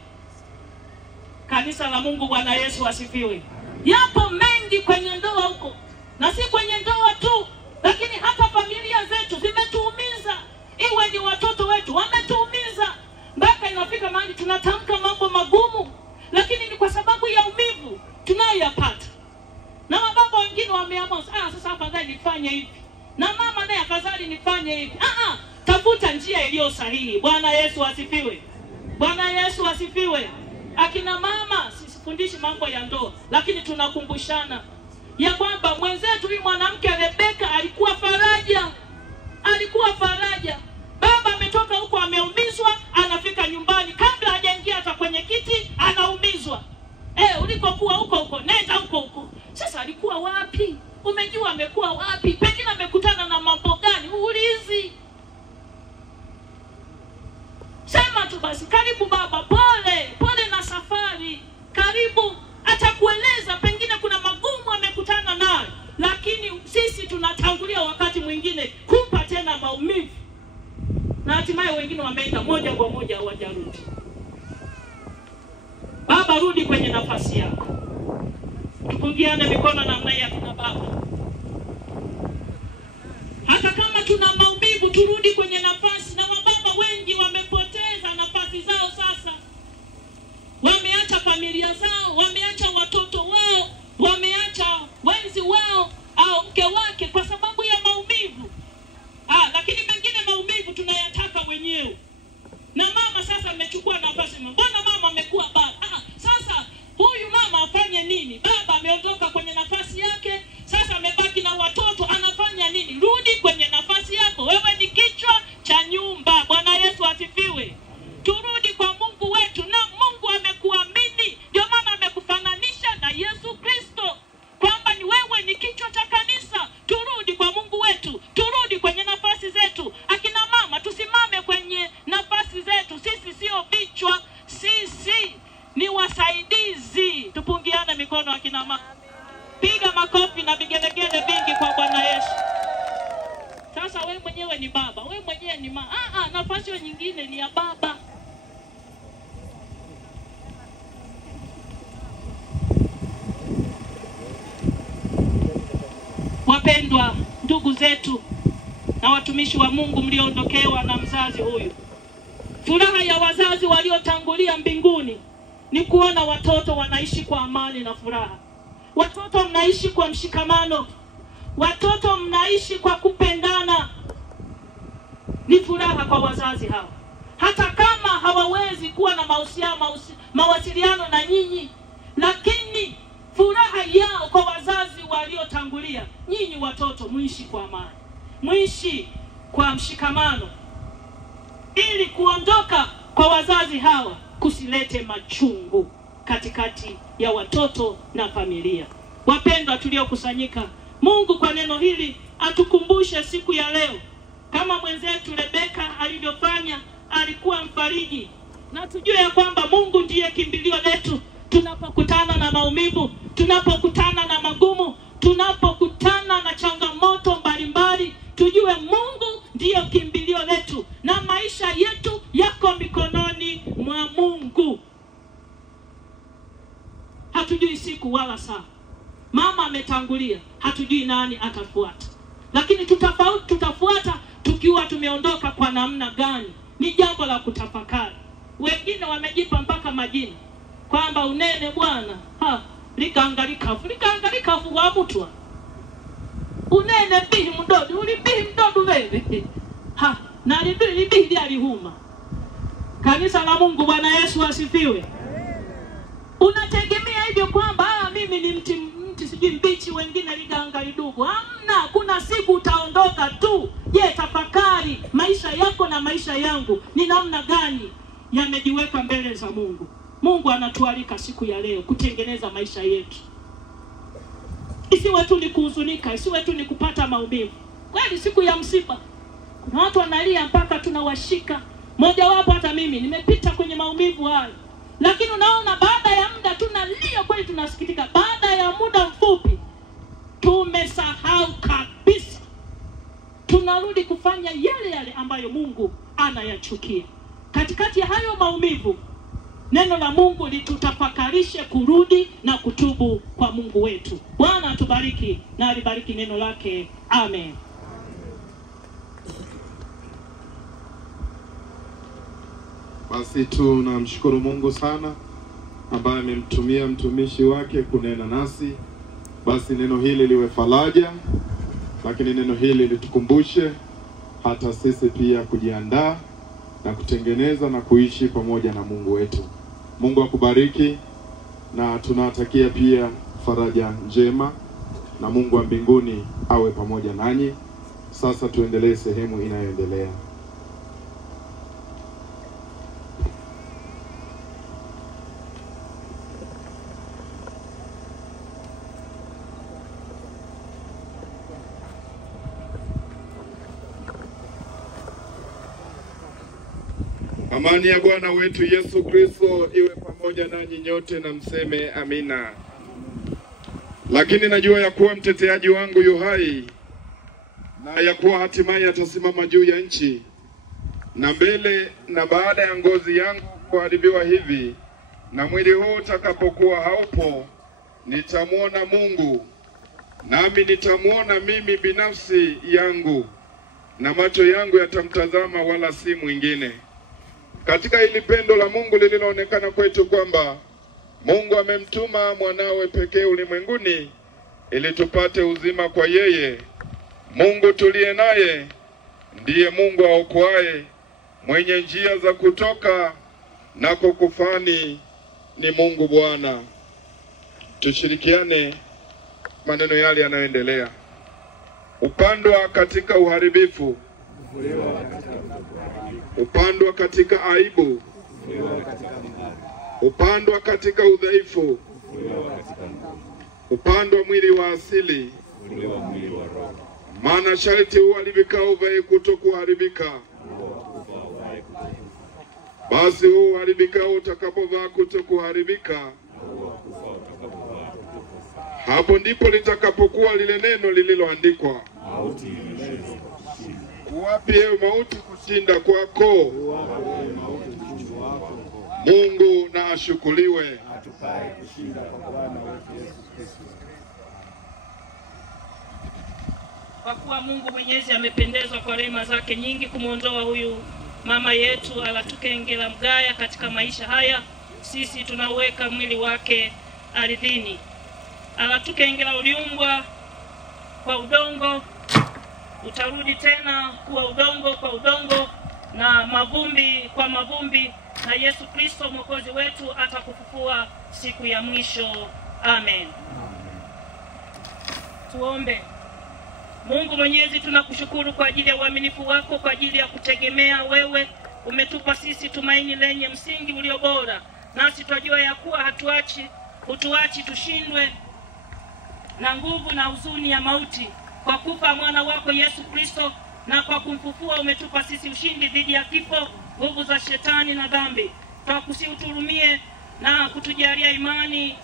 Kanisa la Mungu, Bwana Yesu asifiwe. Yapo mengi kwenye ndoa huko. Na si kwenye ndoa tu, lakini hata familia zetu zimetuumiza. Iwe ni watoto wetu wametuumiza. Mpaka inafika mahali tunatamka mambo magumu, lakini ni kwa sababu ya umivu tunayoyapata. Na mababa wengine wameamua, sasa afadhali nifanye hivi. Na mama naye afadhali nifanye hivi. Tafuta njia iliyo sahihi. Bwana Yesu asifiwe. Bwana Yesu asifiwe. Akina mama sifundishi mambo ya ndoa, lakini tunakumbushana ya kwamba mwenzetu huyu mwanamke Rebeka alikuwa faraja. Alikuwa faraja. Baba ametoka huko ameumizwa, anafika nyumbani kabla hajaingia hata kwenye kiti anaumizwa. Ulikokuwa huko nenda huko. Sasa alikuwa wapi? Umejua amekuwa wapi? Pengine amekutana na mambo gani? Uulizi. Sema tu basi, karibu baba, pole na safari. Karibu, atakueleza pengine kuna magumu amekutana nayo, lakini sisi tunatangulia wakati mwingine kumpa tena maumivu. Na hatimaye wengine wameenda moja kwa moja hawajarudi. Baba, rudi kwenye nafasi yako. Tupungiane mikono namna ya kina baba. Hata kama tuna maumivu turudi kwenye nafasi. Na wababa wengi wamepoteza nafasi zao sasa. Wameacha familia zao, wameacha watoto wao, wameacha wenzi wao au mke wake kwa sababu ya maumivu. Lakini mengine maumivu tunayataka wenyewe. Na mama sasa amechukua nafasi. Mbona mama amekuwa baba? Sasa huyu mama afanye nini? Baba ameondoka kwenye nafasi yake, sasa amebaki na watoto, anafanya nini? Rudi kwenye nafasi yako. Wewe ni kichwa cha nyumba. Bwana Yesu asifiwe. Turudi kwa Mungu wetu, na Mungu amekuamini. Ndio maana amekufananisha na Yesu Kristo, kwamba ni wewe ni kichwa cha kanisa. Turudi kwa Mungu wetu, turudi kwenye nafasi zetu. Akina mama tusimame kwenye nafasi zetu. Sisi sio vichwa, sisi ni wasaidizi. Tupungiane mikono akina mama. Piga makofi na vigelegele vingi kwa Bwana Yesu. Sasa wewe mwenyewe ni baba, wewe mwenyewe ni mama. Nafasi nyingine ni ya baba. Wapendwa ndugu zetu na watumishi wa Mungu mlioondokewa na mzazi huyu, furaha ya wazazi waliotangulia mbinguni ni kuona watoto wanaishi kwa amani na furaha. Watoto mnaishi kwa mshikamano. Watoto mnaishi kwa kupendana. Ni furaha kwa wazazi hawa. Hata kama hawawezi kuwa na mawasiliano na nyinyi, lakini furaha yao kwa wazazi waliotangulia, nyinyi watoto muishi kwa amani, muishi kwa mshikamano, ili kuondoka kwa wazazi hawa kusilete machungu katikati ya watoto na familia. Wapendwa tuliokusanyika, Mungu kwa neno hili atukumbushe siku ya leo, kama mwenzetu Rebeka alivyofanya, alikuwa mfariji, na tujue ya kwamba Mungu ndiye kimbilio letu tunapokutana na maumivu, tunapokutana na magumu, tunapokutana na changamoto mbalimbali. Tujue Mungu ndiyo kimbilio letu na maisha yetu yako mikononi mwa Mungu. Hatujui siku wala saa. Mama ametangulia, hatujui nani atafuata. Lakini tutafuata tukiwa tumeondoka kwa namna gani? Ni jambo la kutafakari. Wengine wamejipa mpaka majina kwamba unene bwana, likangalikafu wa mutwa. Unene bihi mdodo, ulibihi mdodo wewe. Na libihi alihuma. Kanisa la Mungu, Bwana Yesu asifiwe. Unategemea hivyo kwamba mimi ni mti sijui mbichi, wengine liganga lidugu. Hamna, kuna siku utaondoka tu. Je, tafakari maisha yako na maisha yangu ni namna gani yamejiweka mbele za Mungu. Mungu anatualika siku ya leo kutengeneza maisha yetu. Isiwe tu ni kuhuzunika, isiwe tu ni kupata maumivu. Kweli siku ya msiba kuna watu wanalia mpaka tunawashika. Moja wapo hata mimi nimepita kwenye maumivu hayo. Lakini unaona baada ya muda tunalia, kweli tunasikitika. Baada ya muda mfupi tumesahau kabisa. Tunarudi kufanya yale ambayo Mungu anayachukia. Katikati ya hayo maumivu, neno la Mungu litutafakarishe kurudi na kutubu kwa Mungu wetu. Bwana atubariki na alibariki neno lake. Amen. Basi tunamshukuru Mungu sana ambaye amemtumia mtumishi wake kunena nasi. Basi neno hili liwe faraja, lakini neno hili litukumbushe hata sisi pia kujiandaa na kutengeneza na kuishi pamoja na Mungu wetu. Mungu akubariki, na tunawatakia pia faraja njema, na Mungu wa mbinguni awe pamoja nanyi. Sasa tuendelee sehemu inayoendelea. Amani ya Bwana wetu Yesu Kristo iwe pamoja nanyi nyote, na mseme amina. Lakini najua ya kuwa mteteaji wangu yu hai, na ya kuwa hatimaye atasimama juu ya nchi, na mbele na baada ya ngozi yangu kuharibiwa hivi, na mwili huu utakapokuwa haupo, nitamwona Mungu, nami nitamwona mimi binafsi yangu, na macho yangu yatamtazama wala si mwingine. Katika hili pendo la Mungu lililoonekana kwetu kwamba Mungu amemtuma mwanawe pekee ulimwenguni ili tupate uzima kwa yeye. Mungu tuliye naye ndiye Mungu aokoaye, mwenye njia za kutoka na kukufani ni Mungu Bwana. Tushirikiane maneno yale yanayoendelea. Upandwa katika uharibifu, upandwa katika aibu, upandwa katika udhaifu, upandwa mwili wa asili, maana sharti uharibikao uvae kutokuharibika. Basi huu uharibikao utakapovaa kutokuharibika, hapo ndipo litakapokuwa lile neno lililoandikwa, wapi ewe mauti kushinda kwako? Mungu na ashukuriwe. kwa kuwa Mungu Mwenyezi amependezwa kwa rehema zake nyingi kumwondoa huyu mama yetu Alatukengela Mgaya katika maisha haya, sisi tunaweka mwili wake ardhini. Alatukengela uliumbwa kwa udongo, utarudi tena kuwa udongo kwa udongo na mavumbi kwa mavumbi, na Yesu Kristo Mwokozi wetu atakufufua siku ya mwisho. Amen. Tuombe. Mungu Mwenyezi, tunakushukuru kwa ajili ya uaminifu wako, kwa ajili ya kutegemea wewe. Umetupa sisi tumaini lenye msingi ulio bora, nasi twajua ya kuwa hutuachi tushindwe na nguvu na huzuni ya mauti. Kwa kufa mwana wako Yesu Kristo na kwa kumfufua umetupa sisi ushindi dhidi ya kifo, nguvu za shetani na dhambi. Twakusiuturumie na kutujalia imani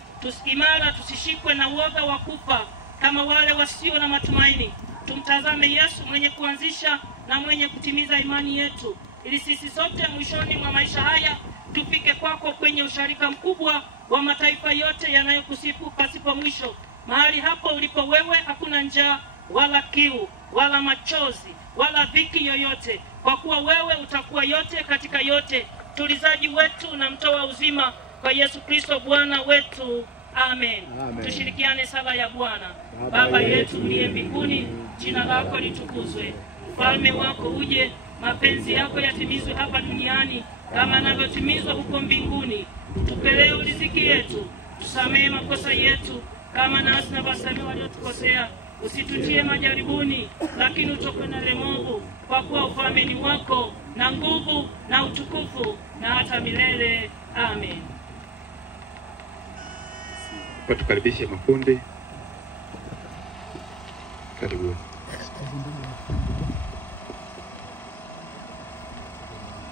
imara, tusishikwe na uoga wa kufa kama wale wasio na matumaini. Tumtazame Yesu mwenye kuanzisha na mwenye kutimiza imani yetu, ili sisi sote mwishoni mwa maisha haya tufike kwako kwenye usharika mkubwa wa mataifa yote yanayokusifu pasipo mwisho. Mahali hapo ulipo wewe hakuna njaa wala kiu wala machozi wala dhiki yoyote, kwa kuwa wewe utakuwa yote katika yote, tulizaji wetu na mtoa uzima, kwa Yesu Kristo Bwana wetu. Amen. Amen. Tushirikiane sala ya Bwana. Baba yetu uliye mbinguni, jina lako litukuzwe. Ufalme wako uje, mapenzi yako yatimizwe hapa duniani kama yanavyotimizwa huko mbinguni. Tupe leo riziki yetu, tusamehe makosa yetu kama nasi tunavyosamehe waliotukosea. Usitutie majaribuni, lakini utuokoe na mwovu, kwa kuwa ufalme ni wako na nguvu na utukufu na hata milele. Amen. Kwa tukaribishe makundi. Karibu.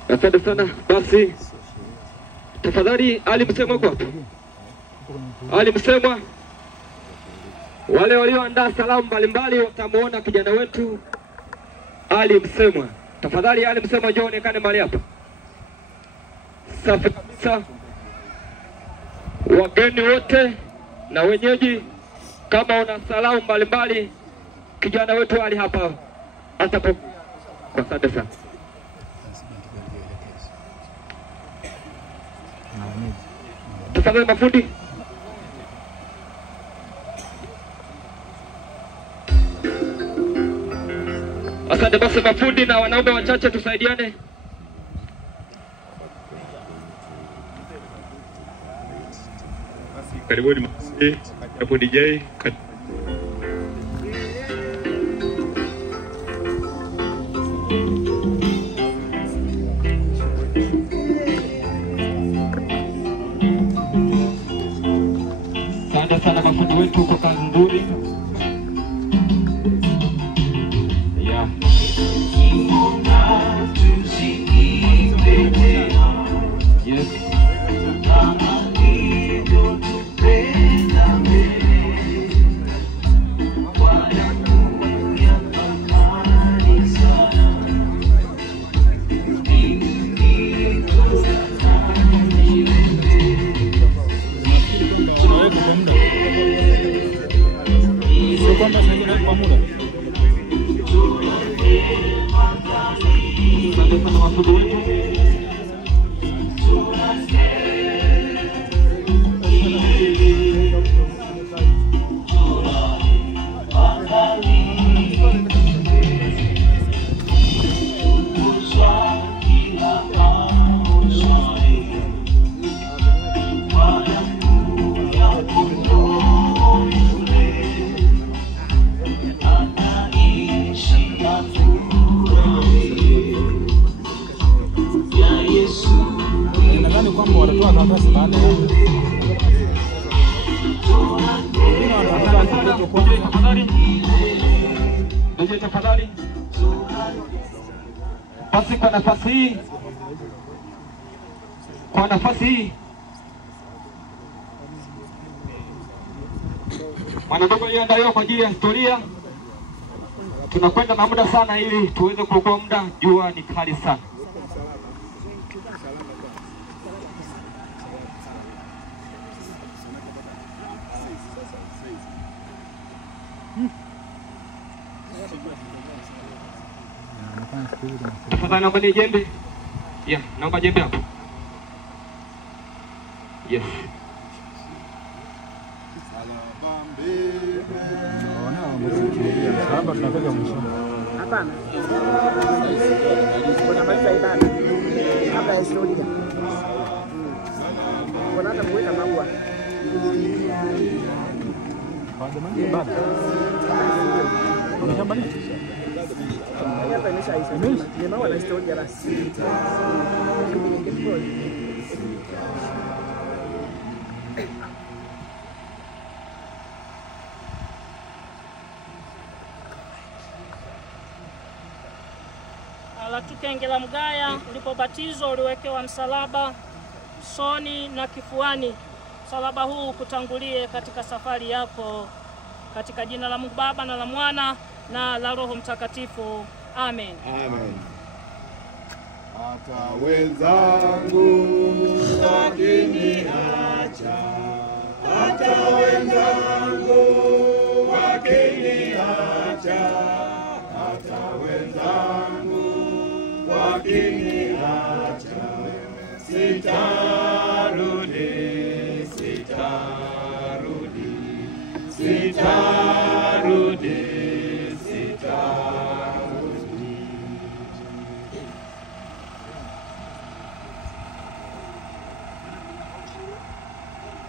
Asante sana. Basi tafadhali, Ali Msemwa kwa hapo. Ali Msemwa, wale walioandaa salamu mbalimbali watamuona kijana wetu Ali Msemwa. Tafadhali Ali Msemwa, njoo onekane mahali hapa. Safi kabisa. Wageni wote na wenyeji, kama una salamu mbalimbali, kijana wetu Ali hapa atapokea. Asante sana. Tafadhali mafundi. Asante. Basi mafundi na wanaume wachache tusaidiane. Karibuni mafundi, hapo DJ. Asante sana mafundi wetu kwa kazi nzuri. Yeah. Yes. Tafadhali. Basi kwa nafasi hii mwanandogo aliandaliwa kwa ajili ya historia. Tunakwenda na muda sana ili tuweze kuokoa muda, jua ni kali sana. Tafadhali naomba ni jembe. Yeah, naomba jembe hapo. Yes. Hapana. Kuna maisha ibada. Kabla ya historia. Kuna hata kuweka maua. Jamani ibada. Unashamba nini? Hapa imeshaisha. Ni maua na historia basi. La Tukengela Mgaya, ulipobatizwa uliwekewa msalaba usoni na kifuani. Msalaba huu kutangulie katika safari yako, katika jina la Mungu Baba na la Mwana na la Roho Mtakatifu. Amen. Amen. Hata wenzangu wakiniacha, hata wenzangu wakiniacha, hata wenzangu wakiniacha, sitarudi, sitarudi, sitarudi, sitarudi.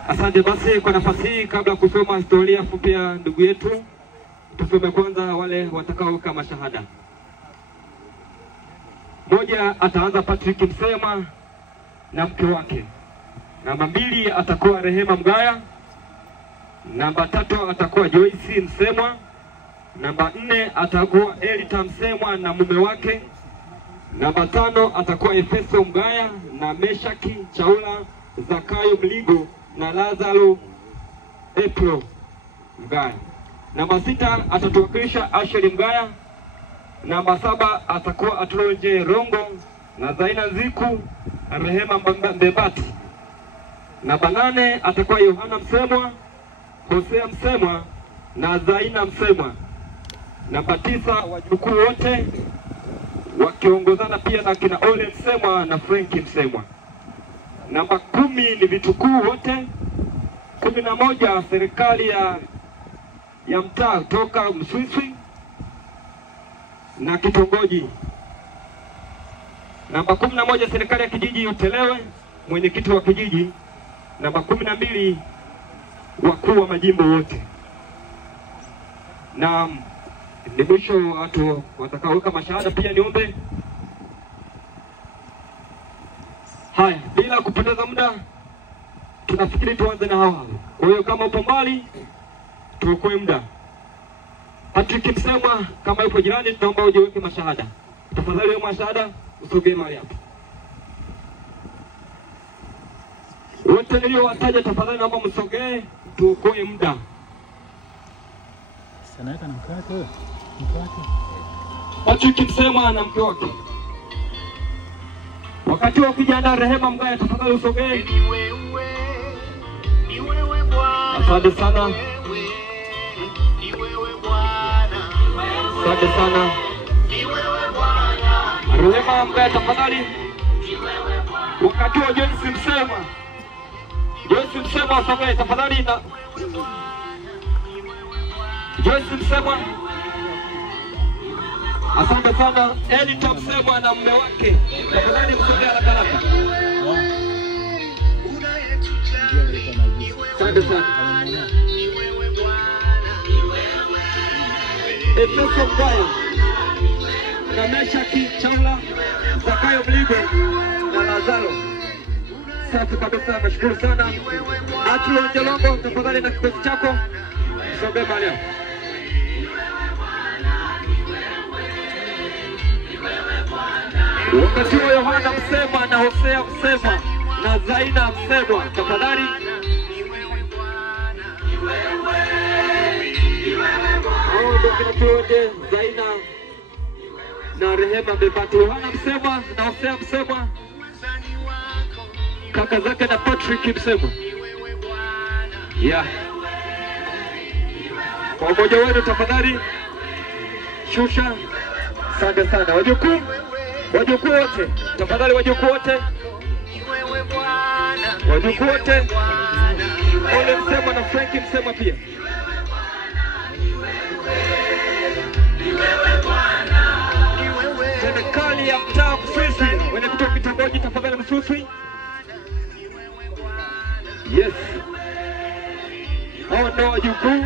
Asante basi kwa nafasi hii, kabla ya kusoma historia fupi ya ndugu yetu, tusome kwanza wale watakaoweka mashahada. Moja ataanza Patrick Msema na mke wake. Namba 2 atakuwa Rehema Mgaya. Namba 3 atakuwa Joyce Msemwa. Namba 4 atakuwa Elita Msemwa na mume wake. Namba 5 atakuwa Efeso Mgaya na Meshaki Chaula, Zakayo Mligo na Lazaro Epro Mgaya. Namba 6 atatuwakilisha Asheri Mgaya. Namba 7 atakuwa Atronje Rongo na Zaina Nziku na Rehema Mbebati. Namba 8 atakuwa Yohana Msemwa, Hosea Msemwa na Zaina Msemwa. Namba 9 wajukuu wote wakiongozana pia na kina Ole Msemwa na Franki Msemwa. Namba 10 ni vitukuu wote. 11 serikali ya mtaa toka Mswiswi na kitongoji. Namba 11 serikali ya kijiji Utelewe, mwenyekiti wa kijiji. Namba 12 wakuu wa majimbo wote. Na ni mwisho watu watakaoweka mashahada pia niombe. Haya, bila kupoteza muda tunafikiri tuanze na hawa. Kwa hiyo kama upo mbali tuokoe muda. Patrick Msemwa kama yupo jirani tunaomba ujiweke mashahada. Tafadhali wewe mashahada usogee mahali hapa. Wote niliowataja tafadhali naomba msogee tuokoe muda. Sanaweka na mke wake wewe. Mke wake. Patrick Msemwa na mke wake. Wakati wa kijana Rehema Mgaya tafadhali usogee. Asante sana. Asante sana. Rehema Mgaya tafadhali. Wakati wa Joyce Msemwa. Joyce Msemwa usogee tafadhali na Joyce Msemwa. Asante sana. Elita Msemwa na mume wake. Tafadhali msogee haraka haraka. Asante sana. Efeso Mgaya na Meshaki Chaula, Zakayo Mligo na Lazaro. Safi kabisa, nashukuru sana. Atronje Rongo tafadhali na kikosi chako. Msogee mahali hapo. Wakati wa Yohana Msemwa na Hosea Msemwa na Zaina Msemwa tafadhali. Hao ndio kina Claude, Zaina na Rehema Mbebati. Yohana Msemwa na Hosea Msemwa, kaka zake na Patrick Msemwa. Yeah. Kwa umoja wenu tafadhali shusha Asante sana wajukuu wote, tafadhali wajukuu wote, Ole Msemwa na Frankie Msemwa pia. Serikali ya mtaa Mswiswi, wenyekiti wa kitongoji tafadhali Mswiswi. Yes. Hao ndio wajukuu.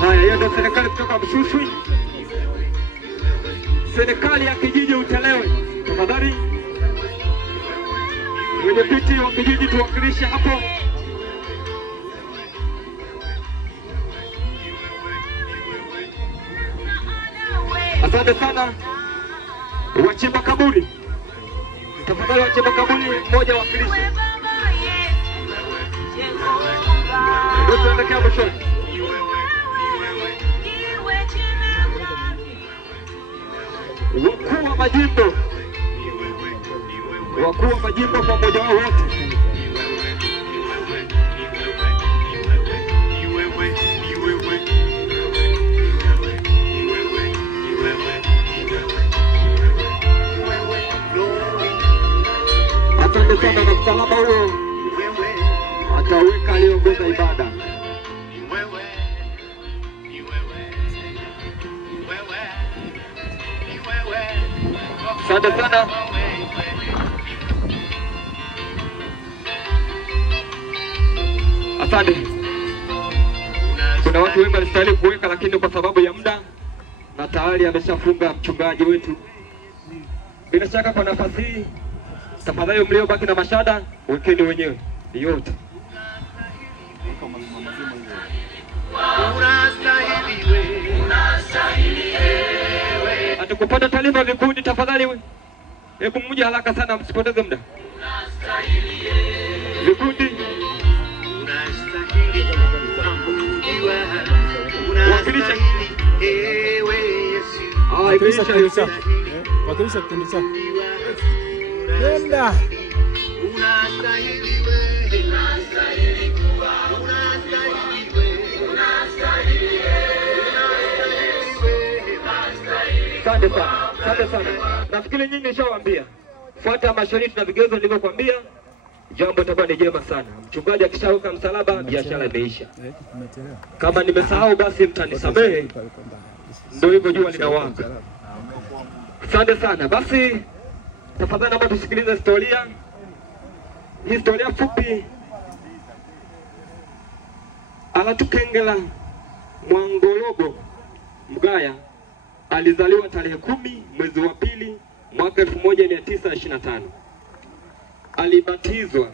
Haya, hiyo ndio serikali kutoka Mswiswi. Serikali ya kijiji Utelewe, tafadhali mwenyekiti wa kijiji tuwakilishe hapo. Asante sana. Wachimba kaburi, tafadhali wachimba kaburi mmoja wakilishe. Ndio tunaelekea mwishoni. Wakuu wa majimbo pamoja wao wote. Asante sana na msalaba huo ataweka aliongoza ibada. Asante sana. Asante. Kuna watu wengi walistahili kuweka lakini kwa sababu ya muda na tayari ameshafunga mchungaji wetu. Bila shaka kwa nafasi hii tafadhali mliobaki na mashada wekeni wenyewe yote. Atakupata taarifa vikundi tafadhali wewe. Hebu mmoja haraka sana msipoteze muda. Vikundi. Wakilisha. Wakilisha kikundi chako. Nenda. Asante sana. Nafikiri nyinyi nishawaambia. Fuata masharti na vigezo nilivyokuambia. Jambo litakuwa ni jema sana. Mchungaji akishaweka msalaba, biashara imeisha. Kama nimesahau basi mtanisamehe. Ndio hivyo jua linawaka. Asante sana. Basi tafadhali naomba tusikilize historia fupi. Alatukengela Mwangologo Mgaya alizaliwa tarehe 10 mwezi wa pili mwaka 1925. Alibatizwa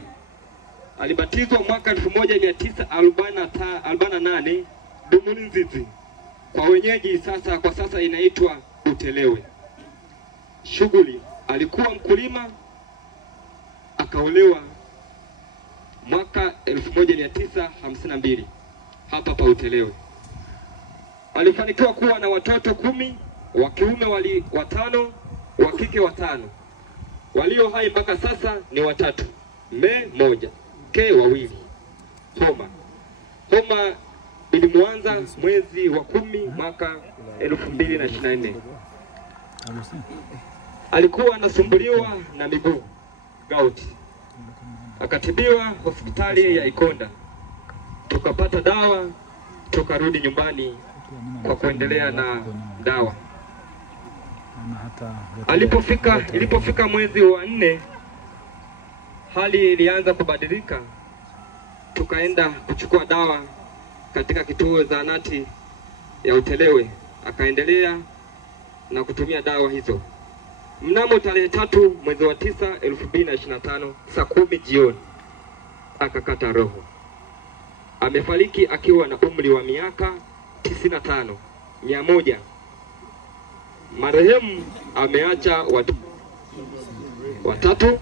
mwaka 1948 Dumunzizi. Kwa wenyeji kwa sasa inaitwa Utelewe. Shughuli, alikuwa mkulima, akaolewa mwaka 1952 hapa pa Utelewe. Alifanikiwa kuwa na watoto 10, wa kiume 5, wa kike 5. Walio hai mpaka sasa ni 3, me 1, ke 2. Homa ilimwanza mwezi wa 10 mwaka 2024. Alikuwa anasumbuliwa na miguu, gout. Akatibiwa hospitali ya Ikonda. Tukapata dawa, tukarudi nyumbani kwa kuendelea na dawa. Ilipofika mwezi wa 4 hali ilianza kubadilika. Tukaenda kuchukua dawa katika kituo zahanati ya Utelewe. Akaendelea na kutumia dawa hizo. Mnamo tarehe 3 mwezi wa 9 2025 saa 10 jioni akakata roho. Amefariki akiwa na umri wa miaka 100. Marehemu ameacha watu 3.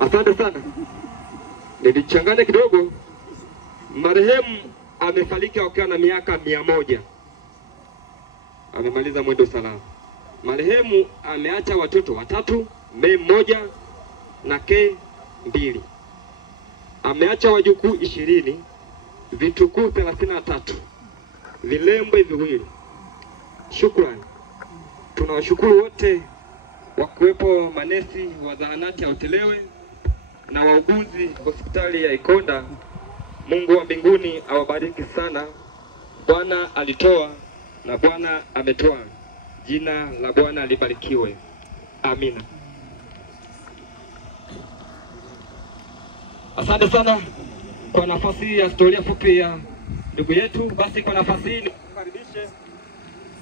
Asante sana. Nilichanganya kidogo. Marehemu amefariki akiwa na miaka 100. Amemaliza mwendo salama. Marehemu ameacha watoto 3, Mei 1 na K 2. Ameacha wajukuu 20, vitukuu 33, vilembwe 2. Shukrani. Tunawashukuru wote wakiwepo manesi wa zahanati ya Utelewe na wauguzi hospitali ya Ikonda. Mungu wa mbinguni awabariki sana. Bwana alitoa na Bwana ametoa. Jina la Bwana libarikiwe. Amina. Asante sana kwa nafasi ya historia fupi ya ndugu yetu. Basi kwa nafasi hii nikukaribishe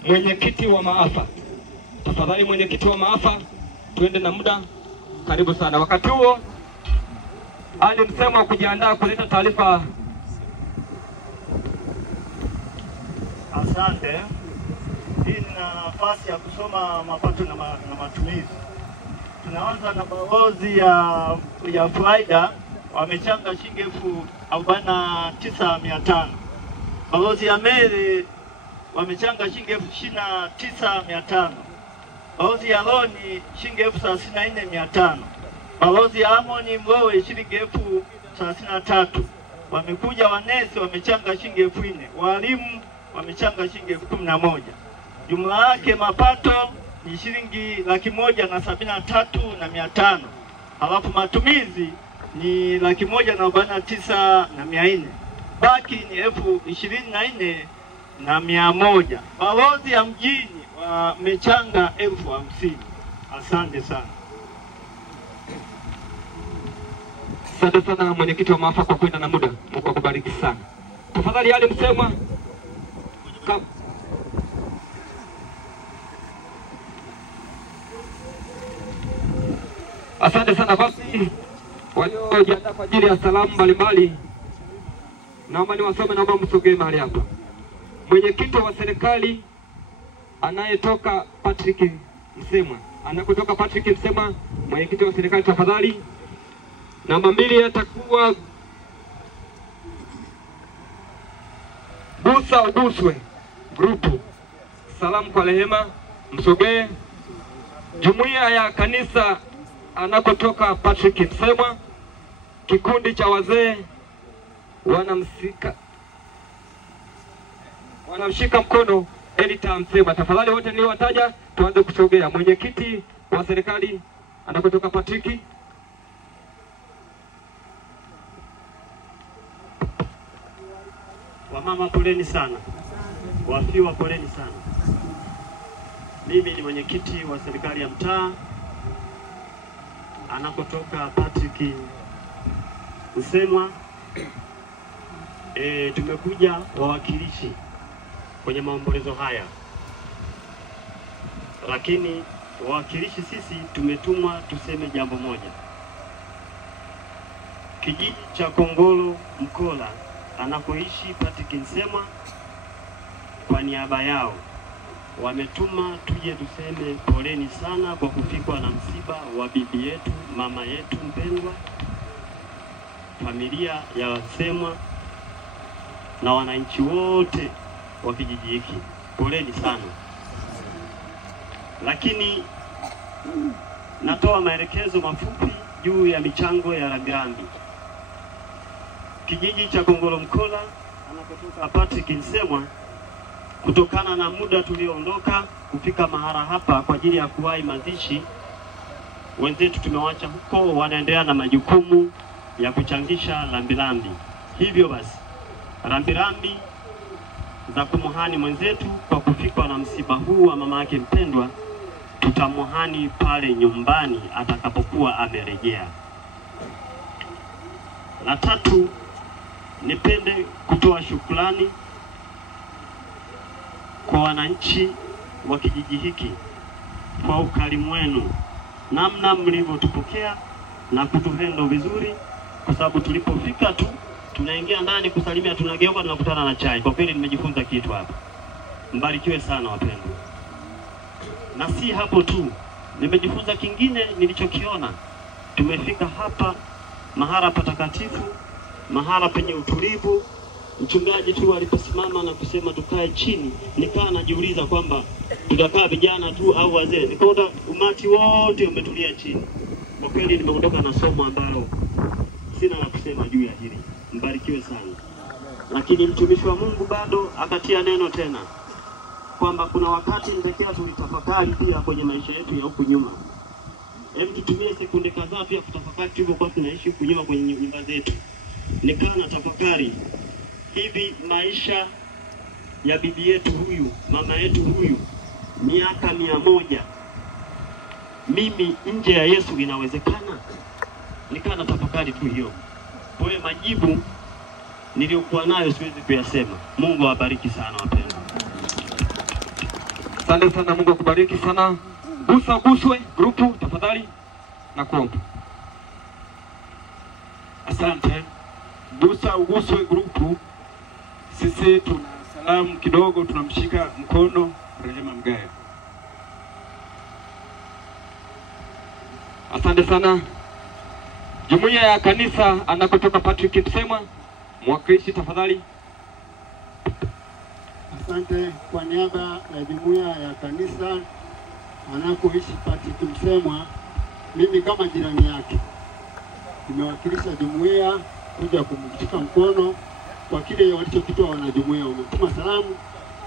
mwenyekiti wa maafa. Tafadhali mwenyekiti wa maafa, tuende na muda. Karibu sana. Wakati huo Ali Msema kujiandaa kuleta taarifa. Asante. Hii ni nafasi ya kusoma mapato na matumizi. Tunaanza na balozi ya Faida, wamechanga shilingi 49,500. Balozi ya Meri wamechanga shilingi 29,500. Balozi ya Loni shilingi 34,500. Balozi ya Amoni Mlowe shilingi 33,000. Wamekuja wanesi wamechanga shilingi 4,000. Walimu wamechanga shilingi 11,000. Jumla yake mapato ni shilingi 173,500. Halafu matumizi ni 149,400. Baki ni 24,100. Balozi ya mjini wamechanga 50,000. Asante sana. Asante sana mwenyekiti wa maafa kwa kwenda na muda. Mungu akubariki sana. Tafadhali Ali Msema. Asante sana. Basi waliojiandaa kwa ajili ya salamu mbalimbali, naomba niwasome, naomba msogee mahali hapa. Mwenyekiti wa serikali anayetoka Patrick Msemwa. Anakotoka Patrick Msemwa, mwenyekiti wa serikali tafadhali. Namba 2 atakuwa Busa Uguswe grupu. Salamu kwa rehema, msogee. Jumuiya ya kanisa anakotoka Patrick Msemwa, kikundi cha wazee wanamshika mkono Elita Msemwa. Tafadhali wote niliowataja tuanze kusogea. Mwenyekiti wa serikali anakotoka Patrick. Wamama poleni sana. Wafiwa poleni sana. Mimi ni mwenyekiti wa serikali ya mtaa anakotoka Patrick Msemwa. Tumekuja wawakilishi kwenye maombolezo haya, lakini wawakilishi sisi tumetumwa tuseme jambo moja. Kijiji cha Kongolo Mkola anakoishi Patrick Msemwa, kwa niaba yao wametuma tuje tuseme poleni sana kwa kufikwa na msiba wa bibi yetu, mama yetu mpendwa. Familia ya Msemwa na wananchi wote wa kijiji hiki, poleni sana. Lakini natoa maelekezo mafupi juu ya michango ya rambirambi. Kijiji cha Kongolo Mkola anakotoka Patrick Msemwa, kutokana na muda tulioondoka kufika mahara hapa kwa ajili ya kuwahi mazishi, wenzetu tumewacha huko wanaendelea na majukumu ya kuchangisha rambirambi. Hivyo basi rambirambi za kumuhani mwenzetu kwa kufikwa na msiba huu wa mama yake mpendwa tutamuhani pale nyumbani atakapokuwa amerejea. La tatu, nipende kutoa shukrani kwa wananchi wa kijiji hiki kwa ukarimu wenu, namna mlivyotupokea na kutuhendo vizuri, kwa sababu tulipofika tu tunaingia ndani kusalimia, tunageuka tunakutana na chai. Kwa kweli nimejifunza kitu hapa. Mbarikiwe sana wapendwa. Na si hapo tu, nimejifunza kingine nilichokiona. Tumefika hapa mahala patakatifu, mahala penye utulivu, Mchungaji tu aliposimama na kusema tukae chini, nikawa najiuliza kwamba tutakaa vijana tu au wazee. Nikaona umati wote umetulia chini. Kwa kweli nimeondoka na somo ambalo sina la kusema juu ya hili. Mbarikiwe sana. Lakini mtumishi wa Mungu bado akatia neno tena kwamba kuna wakati nitakiwa tulitafakari pia kwenye maisha yetu ya huku nyuma. Hebu tutumie sekunde kadhaa pia kutafakari tulivyokuwa tunaishi huku nyuma kwenye nyumba zetu. Nikawa na tafakari, hivi maisha ya bibi yetu huyu, mama yetu huyu, miaka 100, mimi nje ya Yesu inawezekana? Nikawa na tafakari tu hiyo. Kwa hiyo majibu niliyokuwa nayo siwezi kuyasema. Mungu awabariki sana wapendwa. Asante sana, Mungu akubariki sana. Gusa Uguswe grupu tafadhali na kuomba. Asante. Gusa Uguswe grupu, sisi tuna salamu kidogo, tunamshika mkono Rehema Mgaya. Asante sana. Jumuiya ya kanisa anakotoka Patrick Msemwa, mwakilishi tafadhali. Asante. Kwa niaba ya jumuiya ya kanisa anakoishi Patrick Msemwa, mimi kama jirani yake nimewakilisha jumuiya kuja kumshika mkono kwa kile walichokitoa wanajumuiya. Wametuma salamu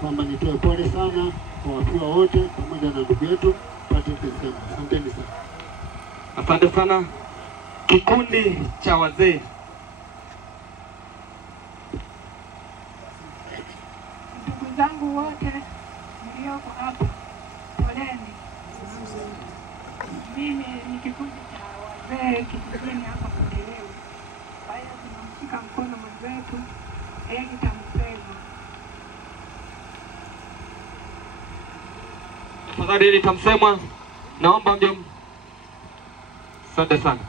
kwamba nitoe pole sana kwa wafiwa wote pamoja na ndugu yetu Patrick Msemwa. Asanteni sana. Asante sana. Kikundi cha wazee. Ndugu zangu wote mlioko hapa, poleni. Mimi ni kikundi cha wazee kijijini hapa Mkelewe. Kwa hiyo tunamshika mkono mwenzetu Edita Msemwa. Tafadhali Edita Msemwa, naomba mje. Asante sana.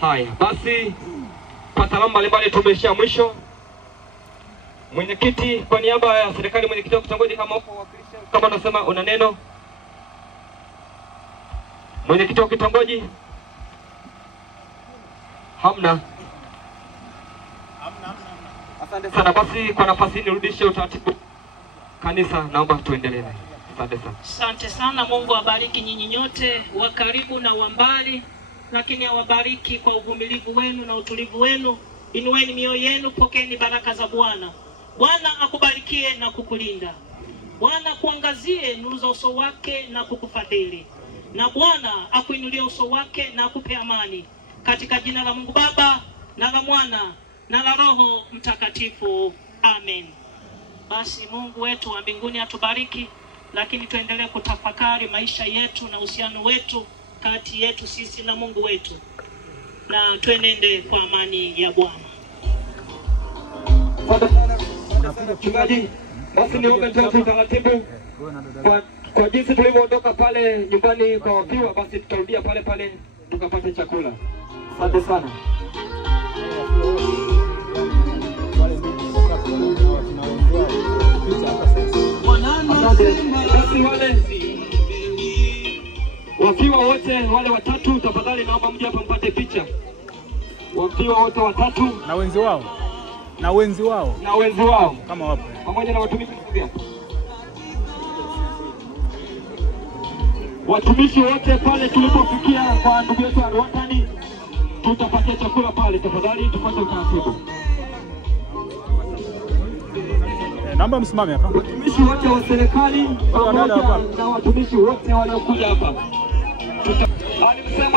Haya, basi kwa salamu mbalimbali tumeishia mwisho. Mwenyekiti, kwa niaba ya serikali, mwenyekiti wa kitongoji, kama uko wakilisha, kama unasema una neno. Mwenyekiti wa kitongoji? Hamna. Asante sana. Basi kwa nafasi hii nirudishe utaratibu kanisa, naomba tuendelee. Asante sana. Asante sana. Mungu awabariki nyinyi nyote wa karibu na wa mbali, lakini awabariki kwa uvumilivu wenu na utulivu wenu. Inueni mioyo yenu, pokeeni baraka za Bwana. Bwana akubarikie na kukulinda. Bwana kuangazie nuru za uso wake na kukufadhili. Na Bwana akuinulie uso wake na akupe amani. Katika jina la Mungu Baba na la Mwana na la Roho Mtakatifu. Amen. Basi Mungu wetu wa mbinguni atubariki, lakini tuendelee kutafakari maisha yetu na uhusiano wetu kati yetu sisi na Mungu wetu. Na tuenende kwa amani ya Bwana. Mchungaji, basi niombe tu utaratibu kwa jinsi tulivyoondoka pale nyumbani kwa wafiwa, basi tutarudia pale pale tukapate chakula. Asante sana. Asante. Basi wale wafiwa wote wale watatu, tafadhali naomba mje hapa mpate picha. Wafiwa wote watatu na wenzi wao. Na wenzi wao. Na wenzi wao. Kama wapo. Pamoja na watumishi pia. Watumishi wote pale tulipofikia kwa ndugu yetu wa Rwandani, tutapatia chakula pale, tafadhali tupate utaratibu. Naomba msimame hapa. Watumishi wote wa serikali pamoja na watumishi wote wanaokuja hapa. Alimsema